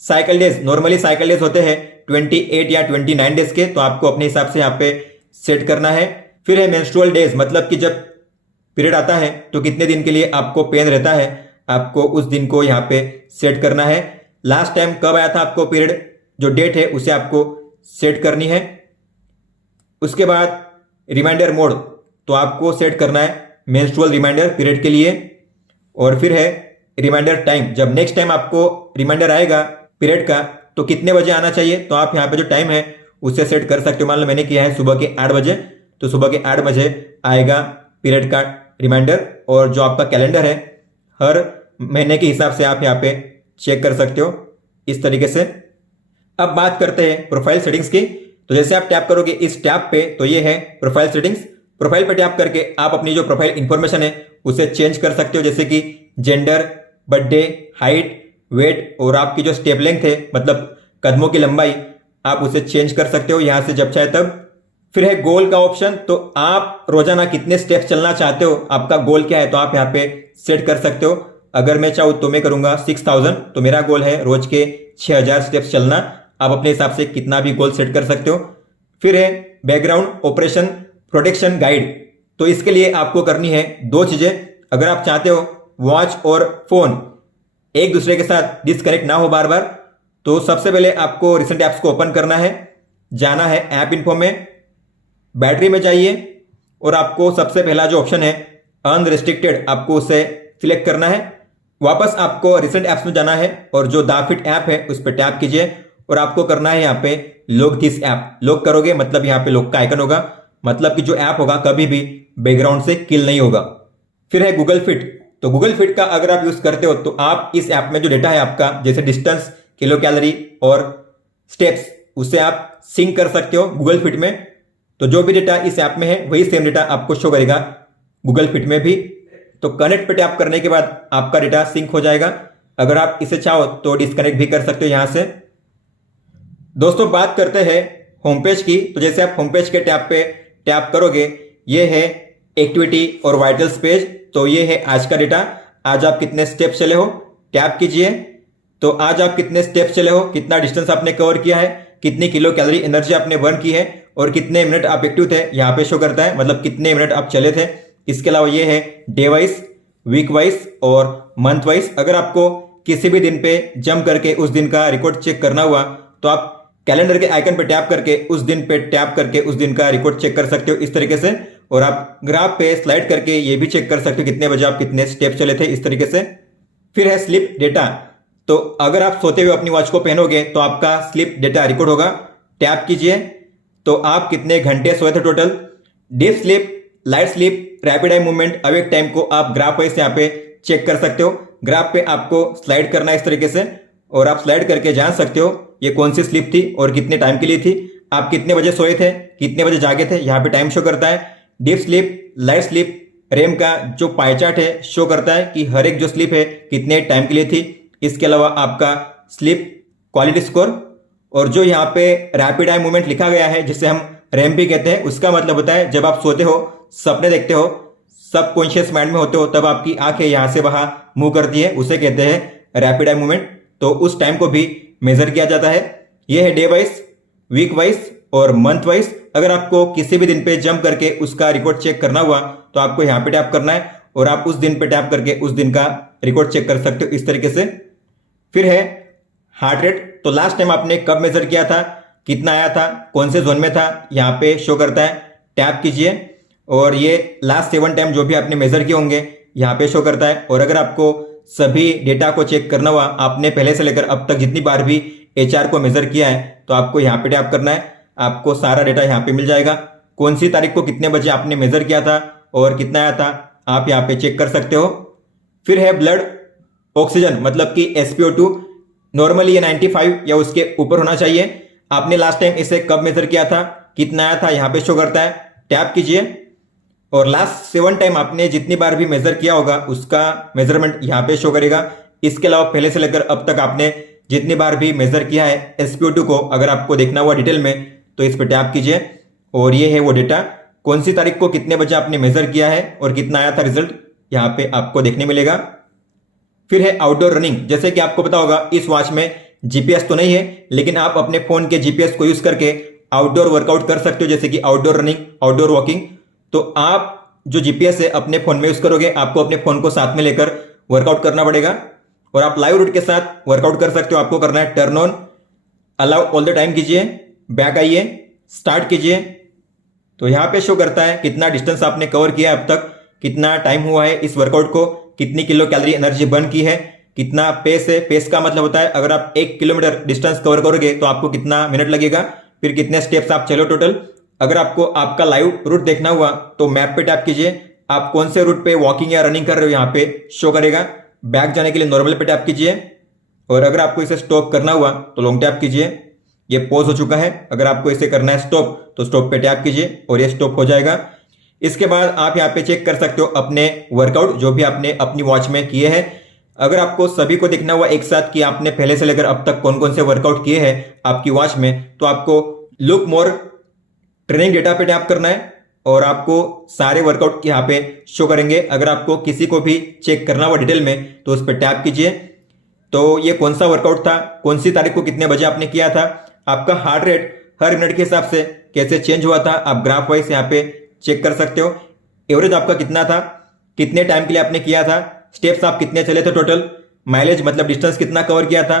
Cycle days, normally cycle days होते हैं 28 या 29 डेज के, तो आपको अपने हिसाब से यहाँ पे सेट करना है। फिर है मेंस्ट्रुअल डेज, मतलब कि जब पीरियड आता है तो कितने दिन के लिए आपको पेन रहता है, आपको उस दिन को यहाँ पे सेट करना है। लास्ट टाइम कब आया था आपको पीरियड, जो डेट है उसे आपको सेट करनी है। उसके बाद रिमाइंडर मोड, तो आपको सेट करना है मेंस्ट्रुअल रिमाइंडर पीरियड के लिए। और फिर है रिमाइंडर टाइम, जब नेक्स्ट टाइम आपको रिमाइंडर आएगा पीरियड का तो कितने बजे आना चाहिए, तो आप यहाँ पे जो टाइम है उसे सेट कर सकते हो। मान लो मैंने किया है सुबह के 8 बजे, तो सुबह के 8 बजे आएगा पीरियड का रिमाइंडर। और जो आपका कैलेंडर है हर महीने के हिसाब से आप यहाँ पे चेक कर सकते हो इस तरीके से। अब बात करते हैं प्रोफाइल सेटिंग्स की। तो जैसे आप टैप करोगे इस टैब पे तो ये है प्रोफाइल सेटिंग्स। प्रोफाइल पे टैप करके आप अपनी जो प्रोफाइल इंफॉर्मेशन है उसे चेंज कर सकते हो, जैसे कि जेंडर, बर्थडे, हाइट, वेट और आपकी जो स्टेप लेंथ है मतलब कदमों की लंबाई, आप उसे चेंज कर सकते हो यहां से जब चाहे तब। फिर है गोल का ऑप्शन, तो आप रोजाना कितने स्टेप्स चलना चाहते हो, आपका गोल क्या है, तो आप यहाँ पे सेट कर सकते हो। अगर मैं चाहूँ तो मैं करूंगा 6000, तो मेरा गोल है रोज के 6000 स्टेप्स चलना। आप अपने हिसाब से कितना भी गोल सेट कर सकते हो। फिर है बैकग्राउंड ऑपरेशन प्रोटेक्शन गाइड, तो इसके लिए आपको करनी है 2 चीजें। अगर आप चाहते हो वॉच और फोन एक दूसरे के साथ डिस्कनेक्ट ना हो बार बार, तो सबसे पहले आपको रिसेंट ऐप्स को ओपन करना है, जाना है ऐप इन्फो में, बैटरी में जाइए और आपको सबसे पहला जो ऑप्शन है अनरिस्ट्रिक्टेड, आपको उसे सिलेक्ट करना है। वापस आपको रिसेंट ऐप्स में जाना है और जो दाफिट ऐप है उस पर टैप कीजिए और आपको करना है यहाँ पे लॉक दिस ऐप। लॉक करोगे मतलब यहाँ पे लॉक का आइकन होगा, मतलब कि जो ऐप होगा कभी भी बैकग्राउंड से किल नहीं होगा। फिर है गूगल फिट, तो गूगल फिट का अगर आप यूज करते हो तो आप इस ऐप में जो डेटा है आपका, जैसे डिस्टेंस, किलो कैलोरी और स्टेप्स, उसे आप सिंक कर सकते हो गूगल फिट में। तो जो भी डेटा इस ऐप में है वही सेम डेटा आपको शो करेगा गूगल फिट में भी। तो कनेक्ट पे टैप करने के बाद आपका डेटा सिंक हो जाएगा। अगर आप इसे चाहो तो डिस्कनेक्ट भी कर सकते हो यहां से। दोस्तों बात करते हैं होम पेज की, तो जैसे आप होम पेज के टैब पे टैप करोगे, ये है एक्टिविटी और वाइटल्स पेज। तो ये है आज का डेटा, आज आप कितने स्टेप्स चले हो, टैप कीजिए। तो आज आप कितने स्टेप्स चले हो, कितना डिस्टेंस आपने कवर किया है, कितनी किलो कैलोरी एनर्जी आपने बर्न की है और कितने मिनट आप एक्टिव थे, यहाँ पे शो करता है, मतलब कितने मिनट आप चले थे। इसके अलावा ये है डे वाइज, वीक वाइज और मंथ वाइज। अगर आपको किसी भी दिन पे जंप करके उस दिन का रिकॉर्ड चेक करना हुआ तो आप कैलेंडर के आइकन पे टैप करके उस दिन पे टैप करके उस दिन का रिकॉर्ड चेक कर सकते हो इस तरीके से। और आप ग्राफ पे स्लाइड करके ये भी चेक कर सकते हो कितने बजे आप कितने स्टेप चले थे, इस तरीके से। फिर है स्लीप डेटा। तो अगर आप सोते हुए अपनी वॉच को पहनोगे तो आपका स्लीप डेटा रिकॉर्ड होगा। टैप कीजिए तो आप कितने घंटे सोए थे total. Deep sleep, light sleep, rapid eye movement, awake time को आप ग्राफ वाइज यहाँ पे चेक कर सकते हो। ग्राफ पे आपको स्लाइड करना है इस तरीके से और आप स्लाइड करके जान सकते हो ये कौन सी स्लीप थी और कितने टाइम के लिए थी, आप कितने बजे सोए थे, कितने बजे जागे थे, यहाँ पे टाइम शो करता है। Deep sleep, light sleep, REM का जो पाई चार्ट है शो करता है कि हर एक जो स्लीप है कितने टाइम के लिए थी। इसके अलावा आपका स्लीप क्वालिटी स्कोर और जो यहाँ पे रैपिड आई मूवमेंट लिखा गया है जिसे हम रेम भी कहते हैं, उसका मतलब होता है जब आप सोते हो, सपने देखते हो, सबकॉन्शियस माइंड में होते हो, तब आपकी आंखें यहां से वहां मूव करती है, उसे कहते हैं रैपिड आई मूवमेंट। तो उस टाइम को भी मेजर किया जाता है। यह है डे वाइज, वीक वाइज और मंथ वाइज। अगर आपको किसी भी दिन पे जंप करके उसका रिकॉर्ड चेक करना हुआ तो आपको यहाँ पे टैप करना है और आप उस दिन पे टैप करके उस दिन का रिकॉर्ड चेक कर सकते हो इस तरीके से। फिर है हार्ट रेट। तो लास्ट टाइम आपने कब मेजर किया था, कितना आया था, कौन से जोन में था, यहाँ पे शो करता है। टैप कीजिए और ये लास्ट 7 टाइम जो भी आपने मेजर किए होंगे यहाँ पे शो करता है। और अगर आपको सभी डेटा को चेक करना हुआ, आपने पहले से लेकर अब तक जितनी बार भी HR को मेजर किया है, तो आपको यहाँ पे टैप करना है। आपको सारा डेटा यहाँ पे मिल जाएगा। कौन सी तारीख को कितने बजे आपने मेजर किया था और कितना आया था, आप यहाँ पे चेक कर सकते हो। फिर है ब्लड ऑक्सीजन, मतलब कि SpO2। नॉर्मली ये 95 या उसके ऊपर होना चाहिए। आपने लास्ट टाइम इसे कब मेजर किया था, कितना आया था, यहाँ पे शो करता है। टैप कीजिए और लास्ट 7 टाइम आपने जितनी बार भी मेजर किया होगा उसका मेजरमेंट यहाँ पे शो करेगा। इसके अलावा पहले से लेकर अब तक आपने जितनी बार भी मेजर किया है SpO2 को, अगर आपको देखना हुआ डिटेल में, तो इस पर टैप कीजिए और ये है वो डेटा, कौन सी तारीख को कितने बजे आपने मेजर किया है और कितना आया था रिजल्ट, यहाँ पे आपको देखने मिलेगा। फिर है आउटडोर रनिंग। जैसे कि आपको पता होगा इस वॉच में GPS तो नहीं है, लेकिन आप अपने फोन के GPS को यूज करके आउटडोर वर्कआउट कर सकते हो, जैसे कि आउटडोर रनिंग, आउटडोर वॉकिंग। तो आप जो GPS है अपने फोन में यूज करोगे, आपको अपने फोन को साथ में लेकर वर्कआउट करना पड़ेगा और आप लाइव रूट के साथ वर्कआउट कर सकते हो। आपको करना है turn on, allow all the time कीजिए, बैक आइए, स्टार्ट कीजिए। तो यहाँ पे शो करता है कितना डिस्टेंस आपने कवर किया अब तक, कितना टाइम हुआ है इस वर्कआउट को, कितनी किलो कैलोरी एनर्जी बर्न की है, कितना पेस है। पेस का मतलब होता है अगर आप 1 किलोमीटर डिस्टेंस कवर करोगे तो आपको कितना मिनट लगेगा, फिर कितने स्टेप्स आप चलो टोटल। अगर आपको आपका लाइव रूट देखना हुआ तो मैप पे टैप कीजिए, आप कौन से रूट पे वॉकिंग या रनिंग कर रहे हो यहाँ पे शो करेगा। बैक जाने के लिए नॉर्मल पे टैप कीजिए और अगर आपको इसे स्टॉप करना हुआ तो लॉन्ग टैप कीजिए। ये पॉज हो चुका है, अगर आपको इसे करना है स्टॉप तो स्टॉप पे टैप कीजिए और ये स्टॉप हो जाएगा। इसके बाद आप यहाँ पे चेक कर सकते हो अपने वर्कआउट जो भी आपने अपनी वॉच में किए हैं। अगर आपको सभी को देखना हुआ एक साथ कि आपने पहले से लेकर अब तक कौन कौन से वर्कआउट किए हैं आपकी वॉच में, तो आपको लुक मोर ट्रेनिंग डेटा पे टैप करना है और आपको सारे वर्कआउट यहाँ पे शो करेंगे। अगर आपको किसी को भी चेक करना हुआ डिटेल में तो उस पर टैप कीजिए। तो ये कौन सा वर्कआउट था, कौन सी तारीख को कितने बजे आपने किया था, आपका हार्ट रेट हर मिनट के हिसाब से कैसे चेंज हुआ था, आप ग्राफ वाइज यहाँ पे चेक कर सकते हो। एवरेज आपका कितना था, कितने टाइम के लिए आपने किया था, स्टेप्स आप कितने चले थे टोटल, माइलेज मतलब डिस्टेंस कितना कवर किया था,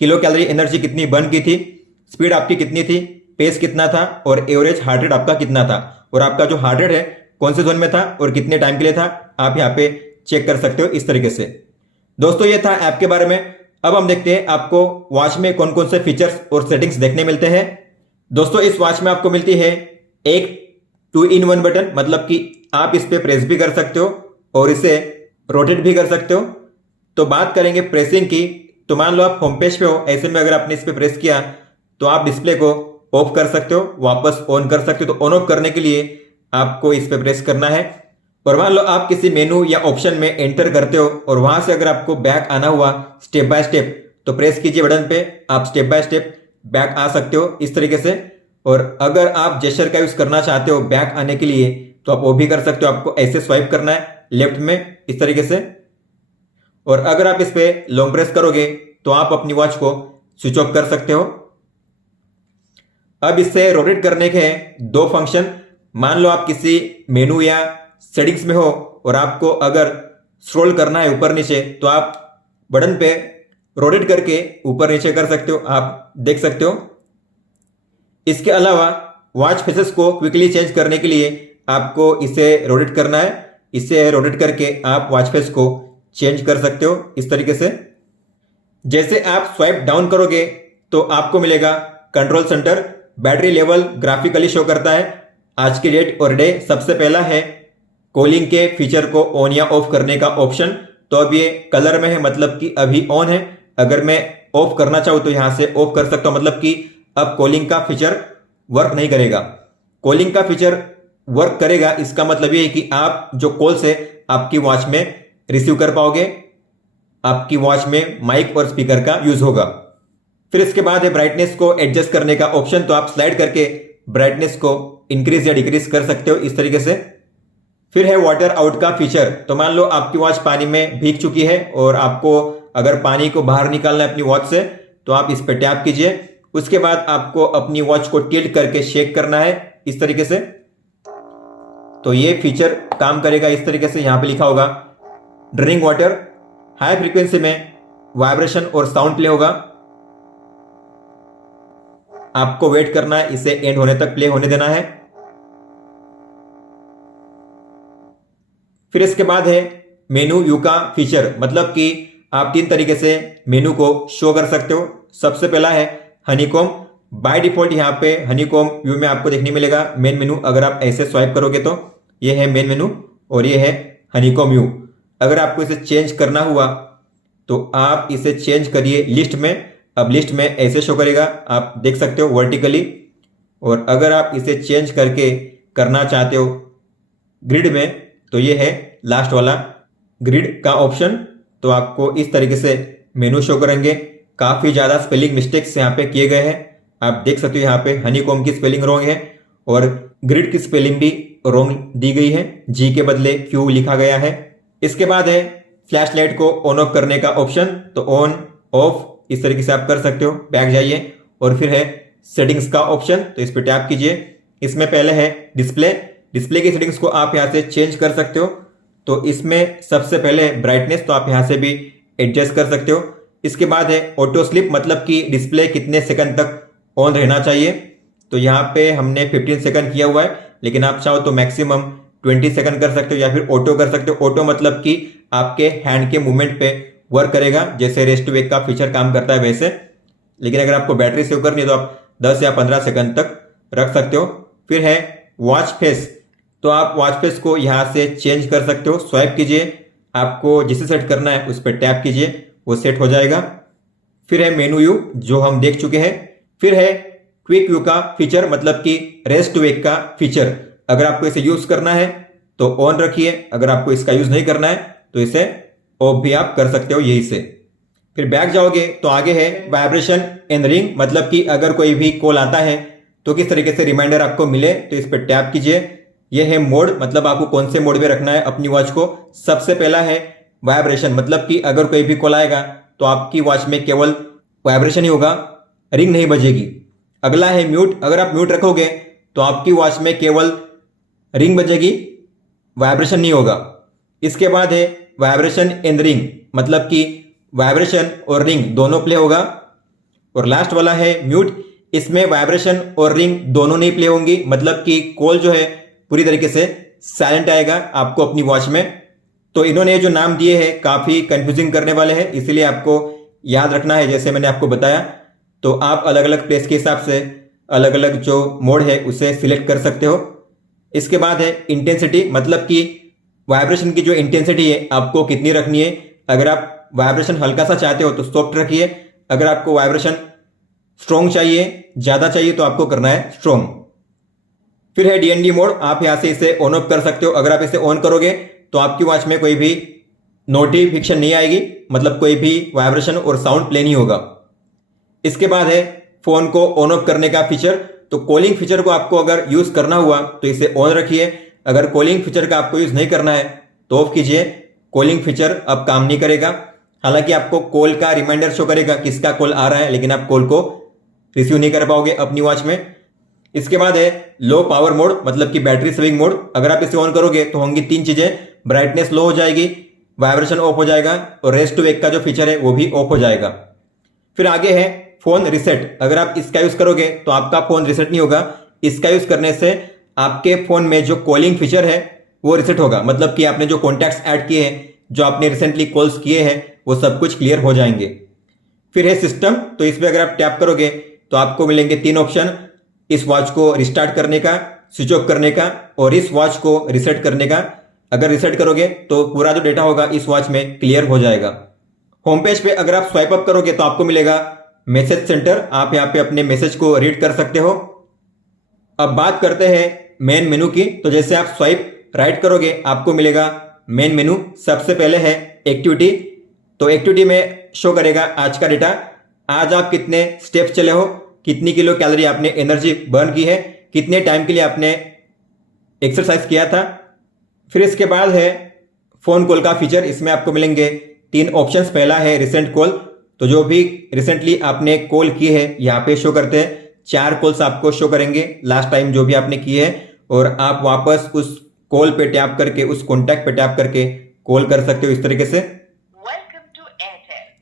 किलो कैलोरी एनर्जी कितनी बर्न की थी, स्पीड आपकी कितनी थी, पेस कितना था और एवरेज हार्ट रेट आपका कितना था। और आपका जो हार्ट रेट है कौन से जोन में था और कितने टाइम के लिए था, आप यहाँ पे चेक कर सकते हो इस तरीके से। दोस्तों ये था ऐप के बारे में। अब हम देखते हैं आपको वॉच में कौन कौन से फीचर्स और सेटिंग्स देखने मिलते हैं। दोस्तों इस वॉच में आपको मिलती है एक 2-in-1 बटन, मतलब कि आप इस पे प्रेस भी कर सकते हो और इसे रोटेट भी कर सकते हो। तो बात करेंगे प्रेसिंग की, तो मान लो आप होम पेज पे हो, ऐसे में अगर आपने इस पे प्रेस किया तो आप डिस्प्ले को ऑफ कर सकते हो, वापस ऑन कर सकते हो। तो ऑन ऑफ करने के लिए आपको इस पे प्रेस करना है। और मान लो आप किसी मेनू या ऑप्शन में एंटर करते हो और वहां से अगर आपको बैक आना हुआ स्टेप बाय स्टेप, तो प्रेस कीजिए बटन पे, आप स्टेप बाय स्टेप बैक आ सकते हो इस तरीके से। और अगर आप जेस्चर का यूज करना चाहते हो बैक आने के लिए तो आप वो भी कर सकते हो। आपको ऐसे स्वाइप करना है लेफ्ट में इस तरीके से, और अगर आप इस पे लॉन्ग प्रेस करोगे तो आप अपनी वॉच को स्विच ऑफ कर सकते हो। अब इससे रोटेट करने के हैं दो फंक्शन। मान लो आप किसी मेनू या सेटिंग्स में हो और आपको अगर स्क्रॉल करना है ऊपर नीचे तो आप बटन पे रोटेट करके ऊपर नीचे कर सकते हो, आप देख सकते हो। इसके अलावा वॉच फेसेस को क्विकली चेंज करने के लिए आपको इसे रोटेट करना है। इसे रोटेट करके आप वॉच फेस को चेंज कर सकते हो इस तरीके से। जैसे आप स्वाइप डाउन करोगे तो आपको मिलेगा control centre, battery level graphically show करता है, आज की डेट और डे। सबसे पहला है कॉलिंग के फीचर को ऑन या ऑफ करने का ऑप्शन, तो अब ये कलर में है मतलब कि अभी ऑन है। अगर मैं ऑफ करना चाहूं तो यहां से ऑफ कर सकता हूं, मतलब कि अब कॉलिंग का फीचर वर्क नहीं करेगा। कॉलिंग का फीचर वर्क करेगा इसका मतलब ये है कि आप जो कॉल्स है आपकी वॉच में रिसीव कर पाओगे, आपकी वॉच में माइक और स्पीकर का यूज होगा। फिर इसके बाद है ब्राइटनेस को एडजस्ट करने का ऑप्शन, तो आप स्लाइड करके ब्राइटनेस को इंक्रीज या डिक्रीज कर सकते हो इस तरीके से। फिर है वाटर आउट का फीचर, तो मान लो आपकी वॉच पानी में भीग चुकी है और आपको अगर पानी को बाहर निकालना है अपनी वॉच से तो आप इस पर टैप कीजिए। उसके बाद आपको अपनी वॉच को टिल्ट करके शेक करना है इस तरीके से, तो ये फीचर काम करेगा इस तरीके से। यहां पे लिखा होगा ड्रिंक वाटर, हाई फ्रीक्वेंसी में वाइब्रेशन और साउंड प्ले होगा। आपको वेट करना है, इसे एंड होने तक प्ले होने देना है। फिर इसके बाद है मेनू व्यू का फीचर, मतलब कि आप तीन तरीके से मेनू को शो कर सकते हो। सबसे पहला है हनीकॉम। बाय डिफॉल्ट यहाँ पे हनीकॉम व्यू में आपको देखने मिलेगा मेन मेनू। अगर आप ऐसे स्वाइप करोगे तो ये है मेन मेनू और ये है हनीकॉम व्यू। अगर आपको इसे चेंज करना हुआ तो आप इसे चेंज करिए लिस्ट में। अब लिस्ट में ऐसे शो करेगा, आप देख सकते हो वर्टिकली। और अगर आप इसे चेंज करके करना चाहते हो ग्रिड में तो ये है लास्ट वाला ग्रिड का ऑप्शन, तो आपको इस तरीके से मेनू शो करेंगे। काफी ज्यादा स्पेलिंग मिस्टेक्स यहाँ पे किए गए हैं, आप देख सकते हो। यहाँ पे हनीकॉम की स्पेलिंग रॉन्ग है और ग्रिड की स्पेलिंग भी रॉन्ग दी गई है, जी के बदले क्यू लिखा गया है। इसके बाद है फ्लैश लाइट को ऑन ऑफ करने का ऑप्शन, तो ऑन ऑफ इस तरीके से आप कर सकते हो। बैक जाइए और फिर है सेटिंग्स का ऑप्शन, तो इस पर टैप कीजिए। इसमें पहले है डिस्प्ले। डिस्प्ले की सेटिंग्स को आप यहाँ से चेंज कर सकते हो, तो इसमें सबसे पहले ब्राइटनेस, तो आप यहाँ से भी एडजस्ट कर सकते हो। इसके बाद है ऑटो स्लिप, मतलब कि डिस्प्ले कितने सेकंड तक ऑन रहना चाहिए, तो यहाँ पे हमने 15 सेकंड किया हुआ है, लेकिन आप चाहो तो मैक्सिमम 20 सेकंड कर सकते हो या फिर ऑटो कर सकते हो। ऑटो मतलब कि आपके हैंड के मूवमेंट पे वर्क करेगा, जैसे रेस्ट टू वेक का फीचर काम करता है वैसे। लेकिन अगर आपको बैटरी सेव करनी है तो आप 10 या 15 सेकंड तक रख सकते हो। फिर है वॉच फेस, तो आप वॉच फेस को यहाँ से चेंज कर सकते हो। स्वाइप कीजिए, आपको जिसे सेट करना है उस पर टैप कीजिए, वो सेट हो जाएगा। फिर है मेनू व्यू जो हम देख चुके हैं। फिर है क्विक व्यू का फीचर, मतलब कि रेस्ट टू वेक का फीचर। अगर आपको इसे यूज करना है तो ऑन रखिए, अगर आपको इसका यूज नहीं करना है तो इसे ऑफ भी आप कर सकते हो यही से। फिर बैक जाओगे तो आगे है वाइब्रेशन एंड रिंग, मतलब कि अगर कोई भी कॉल आता है तो किस तरीके से रिमाइंडर आपको मिले, तो इस पर टैप कीजिए। यह है मोड, मतलब आपको कौन से मोड में रखना है अपनी वॉच को। सबसे पहला है वाइब्रेशन, मतलब कि अगर कोई भी कॉल आएगा तो आपकी वॉच में केवल वाइब्रेशन ही होगा, रिंग नहीं बजेगी। अगला है म्यूट, अगर आप म्यूट रखोगे तो आपकी वॉच में केवल रिंग बजेगी, वाइब्रेशन नहीं होगा। इसके बाद है वाइब्रेशन एंड रिंग, मतलब कि वाइब्रेशन और रिंग दोनों प्ले होगा। और लास्ट वाला है म्यूट, इसमें वाइब्रेशन और रिंग दोनों नहीं प्ले होंगी, मतलब कि कॉल जो है पूरी तरीके से साइलेंट आएगा आपको अपनी वॉच में। तो इन्होंने जो नाम दिए हैं काफी कंफ्यूजिंग करने वाले हैं, इसलिए आपको याद रखना है जैसे मैंने आपको बताया। तो आप अलग अलग प्लेस के हिसाब से अलग अलग जो मोड है उसे सिलेक्ट कर सकते हो। इसके बाद है इंटेंसिटी, मतलब कि वाइब्रेशन की जो इंटेंसिटी है आपको कितनी रखनी है। अगर आप वाइब्रेशन हल्का सा चाहते हो तो सॉफ्ट रखिए, अगर आपको वाइब्रेशन स्ट्रॉन्ग चाहिए, ज्यादा चाहिए, तो आपको करना है स्ट्रॉन्ग। फिर है डीएनडी मोड, आप यहां से इसे ऑन ऑफ कर सकते हो। अगर आप इसे ऑन करोगे तो आपकी वॉच में कोई भी नोटिफिकेशन नहीं आएगी, मतलब कोई भी वाइब्रेशन और साउंड प्ले नहीं होगा। इसके बाद है फोन को ऑन ऑफ करने का फीचर, तो कॉलिंग फीचर को आपको अगर यूज करना हुआ तो इसे ऑन रखिए। अगर कॉलिंग फीचर का आपको यूज नहीं करना है तो ऑफ कीजिए। कॉलिंग फीचर अब काम नहीं करेगा। हालांकि आपको कॉल का रिमाइंडर शो करेगा किसका कॉल आ रहा है, लेकिन आप कॉल को रिसीव नहीं कर पाओगे अपनी वॉच में। इसके बाद है लो पावर मोड, मतलब कि बैटरी सेविंग मोड। अगर आप इसे ऑन करोगे तो होंगी तीन चीजें, ब्राइटनेस लो हो जाएगी, वाइब्रेशन ऑफ हो जाएगा और रेस्ट टू वेक का जो फीचर है वो भी ऑफ हो जाएगा। फिर आगे है फोन रिसेट। अगर आप इसका यूज करोगे तो आपका फोन रिसेट नहीं होगा। इसका यूज करने से आपके फोन में जो कॉलिंग फीचर है वो रिसेट होगा, मतलब कि आपने जो कॉन्टैक्ट्स ऐड किए हैं, जो आपने रिसेंटली कॉल्स किए हैं, वो सब कुछ क्लियर हो जाएंगे। फिर है सिस्टम। तो इस पर अगर आप टैप करोगे तो आपको मिलेंगे तीन ऑप्शन, इस वॉच को रिस्टार्ट करने का, स्विच ऑफ करने का और इस वॉच को रिसेट करने का। अगर रिसेट करोगे तो पूरा जो डेटा होगा इस वॉच में क्लियर हो जाएगा। होम पेज पे अगर आप स्वाइप अप करोगे तो आपको मिलेगा मैसेज सेंटर। आप यहाँ पे अपने मैसेज को रीड कर सकते हो। अब बात करते हैं मेन मेनू की। तो जैसे आप स्वाइप राइट करोगे आपको मिलेगा मेन मेनू। सबसे पहले है एक्टिविटी। तो एक्टिविटी में शो करेगा आज का डेटा, आज आप कितने स्टेप्स चले हो, कितनी किलो कैलोरी आपने एनर्जी बर्न की है, कितने टाइम के लिए आपने एक्सरसाइज किया था। फिर इसके बाद है फोन कॉल का फीचर। इसमें आपको मिलेंगे तीन ऑप्शंस। पहला है रिसेंट कॉल। तो जो भी रिसेंटली आपने कॉल की है यहाँ पे शो करते हैं। 4 कॉल्स आपको शो करेंगे लास्ट टाइम जो भी आपने किए है, और आप वापस उस कॉल पे टैप करके, उस कॉन्टैक्ट पे टैप करके कॉल कर सकते हो इस तरीके से।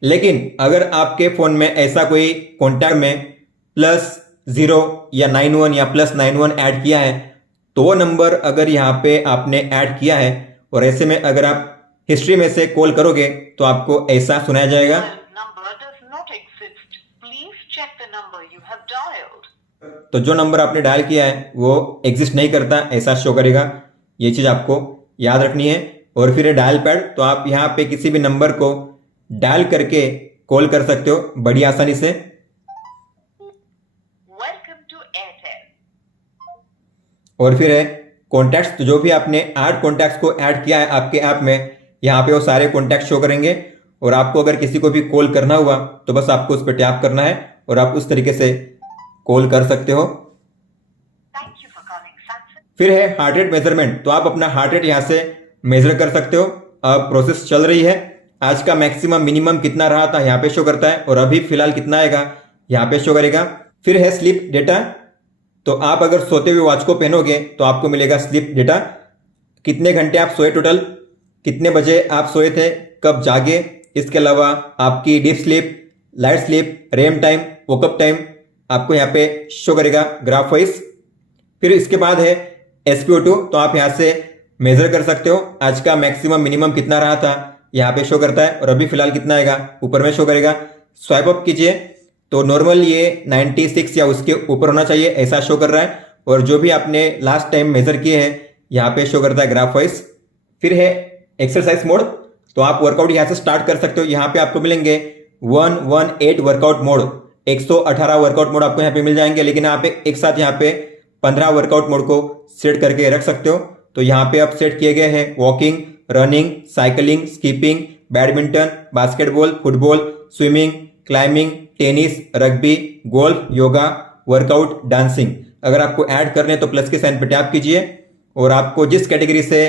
लेकिन अगर आपके फोन में ऐसा कोई कॉन्टैक्ट में +0 या 91 या +91 ऐड किया है तो वो नंबर अगर यहाँ पे आपने ऐड किया है और ऐसे में अगर आप हिस्ट्री में से कॉल करोगे तो आपको ऐसा सुनाया जाएगा, तो जो नंबर आपने डायल किया है वो एग्जिस्ट नहीं करता, ऐसा शो करेगा। ये चीज आपको याद रखनी है। और फिर डायल पैड। तो आप यहाँ पे किसी भी नंबर को डायल करके कॉल कर सकते हो बड़ी आसानी से। और फिर है कॉन्टैक्ट्स। तो जो भी आपने 8 कॉन्टैक्ट्स को ऐड किया है आपके ऐप में, यहाँ पे वो सारे कॉन्टैक्ट शो करेंगे। और आपको अगर किसी को भी कॉल करना हुआ तो बस आपको उस पर टैप करना है और आप उस तरीके से कॉल कर सकते हो। फिर है हार्ट रेट मेजरमेंट। तो आप अपना हार्ट रेट यहाँ से मेजर कर सकते हो। अब प्रोसेस चल रही है। आज का मैक्सिमम मिनिमम कितना रहा था यहाँ पे शो करता है, और अभी फिलहाल कितना आएगा यहाँ पे शो करेगा। फिर है स्लीप डेटा। तो आप अगर सोते हुए वॉच को पहनोगे तो आपको मिलेगा स्लीप डेटा, कितने घंटे आप सोए टोटल, कितने बजे आप सोए थे, कब जागे। इसके अलावा आपकी deep sleep, light sleep, REM time, woke up time आपको यहाँ पे शो करेगा ग्राफ वाइज। फिर इसके बाद है SpO2। तो आप यहाँ से मेजर कर सकते हो आज का मैक्सिमम मिनिमम कितना रहा था, यहाँ पे शो करता है, और अभी फिलहाल कितना आएगा ऊपर में शो करेगा। स्वाइप अप कीजिए तो नॉर्मल ये 96 या उसके ऊपर होना चाहिए, ऐसा शो कर रहा है। और जो भी आपने लास्ट टाइम मेजर किए हैं यहाँ पे शो करता है ग्राफ वाइज। फिर है एक्सरसाइज मोड। तो आप वर्कआउट यहाँ से स्टार्ट कर सकते हो। यहाँ पे आपको मिलेंगे 118 वर्कआउट मोड, 118 वर्कआउट मोड आपको यहाँ पे मिल जाएंगे। लेकिन आप एक साथ यहाँ पे 15 वर्कआउट मोड को सेट करके रख सकते हो। तो यहाँ पे आप सेट किए गए हैं walking, running, cycling, skipping, badminton, basketball, football, swimming, climbing, tennis, rugby, golf, yoga, workout, dancing. अगर आपको ऐड करने हैं तो प्लस के साइन पे टैप कीजिए, और आपको जिस कैटेगरी से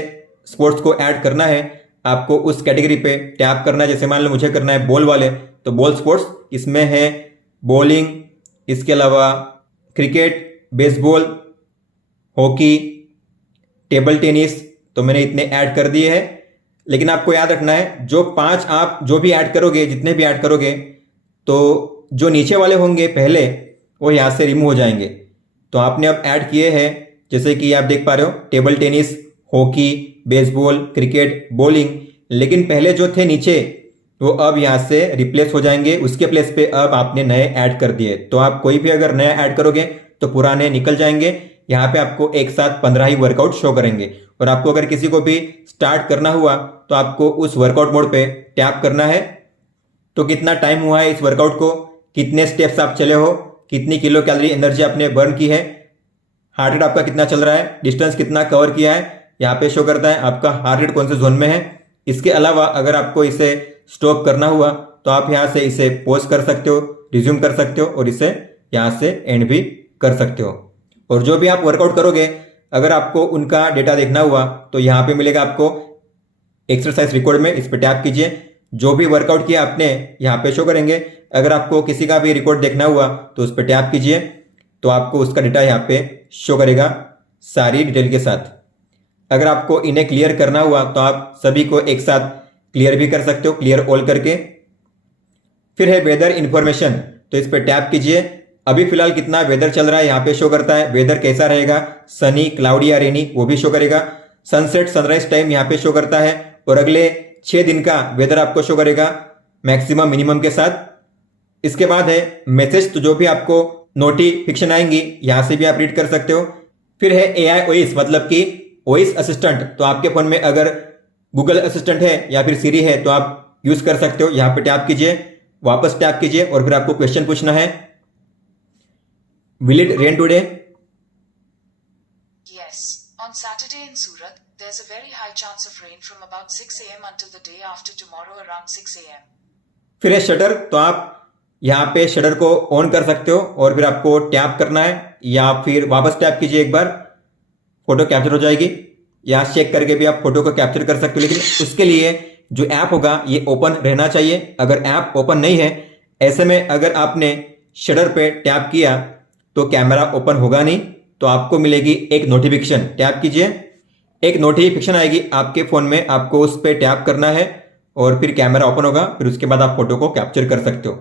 स्पोर्ट्स को ऐड करना है आपको उस कैटेगरी पे टैप करना है। जैसे मान लो मुझे करना है बॉल वाले, तो बॉल स्पोर्ट्स, इसमें है बॉलिंग, इसके अलावा cricket, baseball, hockey, table tennis. तो मैंने इतने ऐड कर दिए हैं। लेकिन आपको याद रखना है जो 5 आप जो भी ऐड करोगे, जितने भी ऐड करोगे, तो जो नीचे वाले होंगे पहले वो यहाँ से रिमूव हो जाएंगे। तो आपने अब ऐड किए हैं, जैसे कि आप देख पा रहे हो table tennis, hockey, baseball, cricket, bowling. लेकिन पहले जो थे नीचे वो अब यहाँ से रिप्लेस हो जाएंगे। उसके प्लेस पे अब आपने नए ऐड कर दिए। तो आप कोई भी अगर नया ऐड करोगे तो पुराने निकल जाएंगे। यहाँ पे आपको एक साथ 15 ही वर्कआउट शो करेंगे। और आपको अगर किसी को भी स्टार्ट करना हुआ तो आपको उस वर्कआउट मोड पे टैप करना है। तो कितना टाइम हुआ है इस वर्कआउट को, कितने स्टेप्स आप चले हो, कितनी किलो कैलोरी एनर्जी आपने बर्न की है, हार्ट रेट आपका कितना चल रहा है, डिस्टेंस कितना कवर किया है, यहाँ पे शो करता है आपका हार्ट रेट कौन से जोन में है। इसके अलावा अगर आपको इसे स्टॉप करना हुआ तो आप यहाँ से इसे पॉज कर सकते हो, रिज्यूम कर सकते हो, और इसे यहाँ से एंड भी कर सकते हो। और जो भी आप वर्कआउट करोगे, अगर आपको उनका डेटा देखना हुआ तो यहाँ पे मिलेगा आपको एक्सरसाइज रिकॉर्ड में, इस पर टैप कीजिए। जो भी वर्कआउट किया आपने यहाँ पे शो करेंगे। अगर आपको किसी का भी रिकॉर्ड देखना हुआ तो उस पर टैप कीजिए, तो आपको उसका डेटा यहाँ पे शो करेगा सारी डिटेल के साथ। अगर आपको इन्हें क्लियर करना हुआ तो आप सभी को एक साथ क्लियर भी कर सकते हो, क्लियर ऑल करके। फिर है वेदर इंफॉर्मेशन, तो इस पर टैप कीजिए। अभी फिलहाल कितना वेदर चल रहा है यहाँ पे शो करता है। वेदर कैसा रहेगा, सनी, क्लाउडी या रेनी, वो भी शो करेगा। सनसेट सनराइज टाइम यहाँ पे शो करता है और अगले 6 दिन का वेदर आपको शो करेगा मैक्सिमम मिनिमम के साथ। इसके बाद है मैसेज, तो जो भी आपको नोटिफिकेशन आएंगी यहाँ से भी आप रीड कर सकते हो। फिर है AI वॉइस, मतलब कि वॉइस असिस्टेंट, तो आपके फोन में अगर गूगल असिस्टेंट है या फिर सीरी है तो आप यूज कर सकते हो। यहाँ पे टैप कीजिए, वापस टैप कीजिए और फिर आपको क्वेश्चन पूछना है, will it rain today? Yes, on Saturday in Surat, there's a very high chance of rain from about 6 a.m. until the day after tomorrow around 6 a.m. फिर है शटर, तो आप यहाँ पे शटर को ऑन कर सकते हो और फिर आपको टैप करना है या फिर वापस टैप कीजिए, एक बार फोटो कैप्चर हो जाएगी। यहाँ चेक करके भी आप फोटो को कैप्चर कर सकते हो, लेकिन उसके लिए जो ऐप होगा ये ओपन रहना चाहिए। अगर ऐप ओपन नहीं है, ऐसे में अगर आपने शटर पे टैप किया तो कैमरा ओपन होगा नहीं, तो आपको मिलेगी एक नोटिफिकेशन। टैप कीजिए, एक नोटिफिकेशन आएगी आपके फोन में, आपको उस पर टैप करना है और फिर कैमरा ओपन होगा। फिर उसके बाद आप फोटो को कैप्चर कर सकते हो।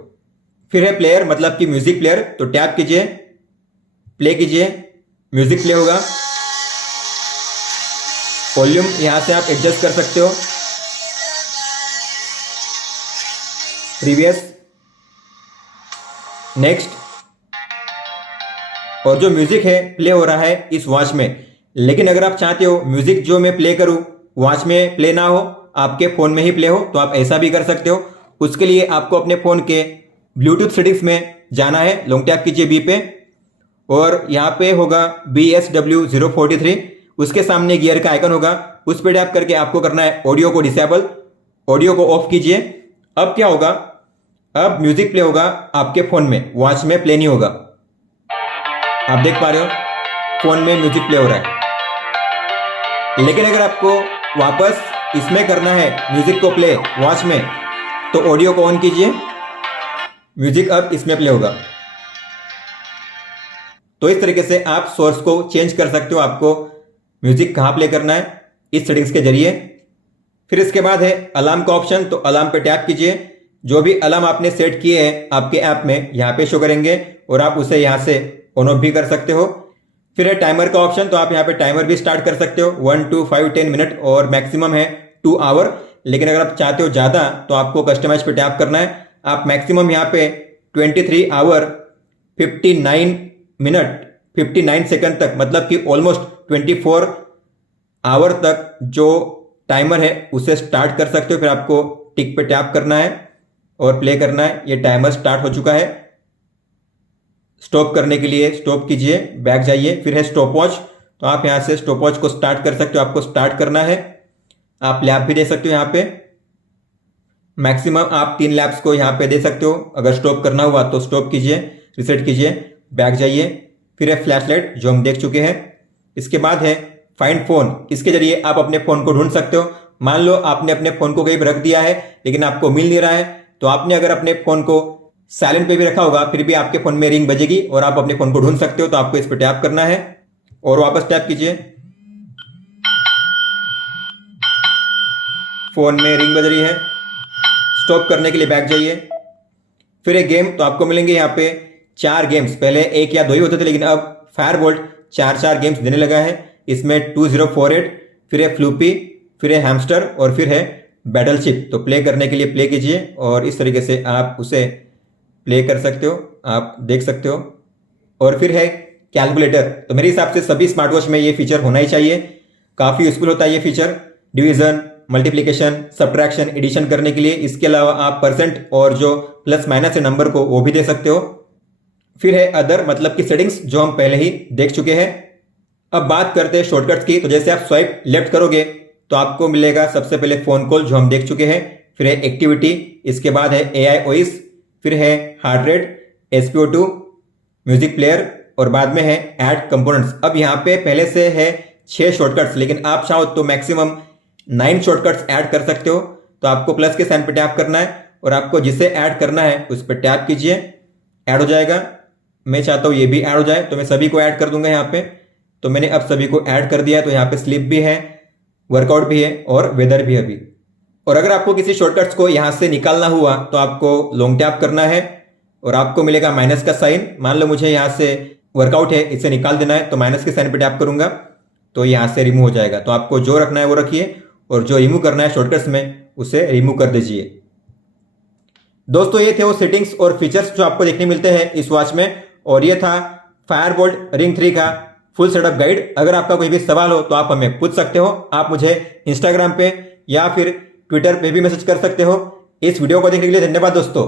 फिर है प्लेयर, मतलब कि म्यूजिक प्लेयर, तो टैप कीजिए, प्ले कीजिए, म्यूजिक प्ले होगा। वॉल्यूम यहां से आप एडजस्ट कर सकते हो, प्रीवियस, नेक्स्ट। और जो म्यूजिक है प्ले हो रहा है इस वॉच में, लेकिन अगर आप चाहते हो म्यूजिक जो मैं प्ले करूं वॉच में प्ले ना हो, आपके फोन में ही प्ले हो, तो आप ऐसा भी कर सकते हो। उसके लिए आपको अपने फोन के ब्लूटूथ सेटिंग्स में जाना है, लॉन्ग टैप कीजिए बी पे और यहाँ पे होगा BSW043, उसके सामने गियर का आइकन होगा, उस पर टैप करके आपको करना है ऑडियो को डिसेबल, ऑडियो को ऑफ कीजिए। अब क्या होगा, अब म्यूजिक प्ले होगा आपके फोन में, वॉच में प्ले नहीं होगा। आप देख पा रहे हो फोन में म्यूजिक प्ले हो रहा है, लेकिन अगर आपको वापस इसमें करना है म्यूजिक को प्ले वॉच में, तो ऑडियो को ऑन कीजिए, म्यूजिक अब इसमें प्ले होगा। तो इस तरीके से आप सोर्स को चेंज कर सकते हो, आपको म्यूजिक कहां प्ले करना है इस सेटिंग्स के जरिए। फिर इसके बाद है अलार्म का ऑप्शन, तो अलार्म पे टैप कीजिए। जो भी अलार्म आपने सेट किए हैं आपके ऐप में यहाँ पे शो करेंगे और आप उसे यहाँ से ऑन ऑफ भी कर सकते हो। फिर है टाइमर का ऑप्शन, तो आप यहाँ पे टाइमर भी स्टार्ट कर सकते हो, 1 2 5 10 मिनट और मैक्सिमम है 2 आवर। लेकिन अगर आप चाहते हो ज्यादा तो आपको कस्टमाइज पे टैप करना है। आप मैक्सिमम यहाँ पे 23 आवर 59 मिनट 59 सेकंड तक, मतलब कि ऑलमोस्ट 24 आवर तक जो टाइमर है उसे स्टार्ट कर सकते हो। फिर आपको टिक पे टैप करना है और प्ले करना है। ये टाइमर स्टार्ट हो चुका है। स्टॉप करने के लिए स्टॉप कीजिए, बैक जाइए। फिर है स्टॉप वॉच, तो आप यहां से स्टॉप वॉच को स्टार्ट कर सकते हो, आपको स्टार्ट करना है। आप लैप भी दे सकते हो, यहाँ पे मैक्सिमम आप 3 लैप्स को यहाँ पे दे सकते हो। अगर स्टॉप करना हुआ तो स्टॉप कीजिए, रिसेट कीजिए, बैक जाइए। फिर है फ्लैश लाइट, जो हम देख चुके हैं। इसके बाद है फाइंड फोन, इसके जरिए आप अपने फोन को ढूंढ सकते हो। मान लो आपने अपने फोन को कहीं रख दिया है लेकिन आपको मिल नहीं रहा है, तो आपने अगर अपने फोन को साइलेंट पे भी रखा होगा फिर भी आपके फोन में रिंग बजेगी और आप अपने फोन को ढूंढ सकते हो। तो आपको इस पर टैप करना है और वापस टैप कीजिए, फोन में रिंग बज रही है। स्टॉप करने के लिए बैक जाइए। फिर एक गेम, तो आपको मिलेंगे यहाँ पे 4 गेम्स। पहले 1 या 2 ही होते थे, लेकिन अब फायरबोल्ट 4 गेम्स देने लगा है। इसमें 2048, फिर है फ्लूपी, फिर है हैमस्टर और फिर है बैटलशिप। तो प्ले करने के लिए प्ले कीजिए और इस तरीके से आप उसे प्ले कर सकते हो, आप देख सकते हो। और फिर है कैलकुलेटर, तो मेरे हिसाब से सभी स्मार्ट वॉच में ये फीचर होना ही चाहिए। काफ़ी यूजफुल होता है ये feature, division, multiplication, subtraction, addition करने के लिए। इसके अलावा आप परसेंट और जो प्लस माइनस है नंबर को, वो भी दे सकते हो। फिर है अदर, मतलब कि सेटिंग्स, जो हम पहले ही देख चुके हैं। अब बात करते हैं शॉर्टकट्स की। तो जैसे आप स्वाइप लेफ्ट करोगे तो आपको मिलेगा सबसे पहले फोन कॉल, जो हम देख चुके हैं। फिर है एक्टिविटी, इसके बाद है AI वॉइस, फिर है heart rate, SpO2, music player, और बाद में है ऐड कंपोनेंट्स। अब यहाँ पे पहले से है 6 शॉर्टकट्स, लेकिन आप चाहो तो मैक्सिमम 9 शॉर्टकट्स ऐड कर सकते हो। तो आपको प्लस के साइन पे टैप करना है और आपको जिसे ऐड करना है उस पर टैप कीजिए, ऐड हो जाएगा। मैं चाहता हूँ ये भी ऐड हो जाए तो मैं सभी को ऐड कर दूंगा यहाँ पे। तो मैंने अब सभी को ऐड कर दिया है। तो यहाँ पे स्लीप भी है, वर्कआउट भी है और वेदर भी है अभी। और अगर आपको किसी शॉर्टकट्स को यहाँ से निकालना हुआ तो आपको लॉन्ग टैप करना है और आपको मिलेगा माइनस का साइन। मान लो मुझे यहाँ से वर्कआउट है, इसे निकाल देना है, तो माइनस के साइन पे टैप करूंगा तो यहाँ से रिमूव हो जाएगा। तो आपको जो रखना है वो रखिए और जो रिमूव करना है शॉर्टकट्स में उसे रिमूव कर दीजिए। दोस्तों ये थे वो सेटिंग्स और फीचर्स जो आपको देखने मिलते हैं इस वॉच में, और ये था फायरबोल्ट रिंग 3 का फुल सेटअप गाइड। अगर आपका कोई भी सवाल हो तो आप हमें पूछ सकते हो। आप मुझे इंस्टाग्राम पे या फिर ट्विटर पे भी मैसेज कर सकते हो। इस वीडियो को देखने के लिए धन्यवाद दोस्तों।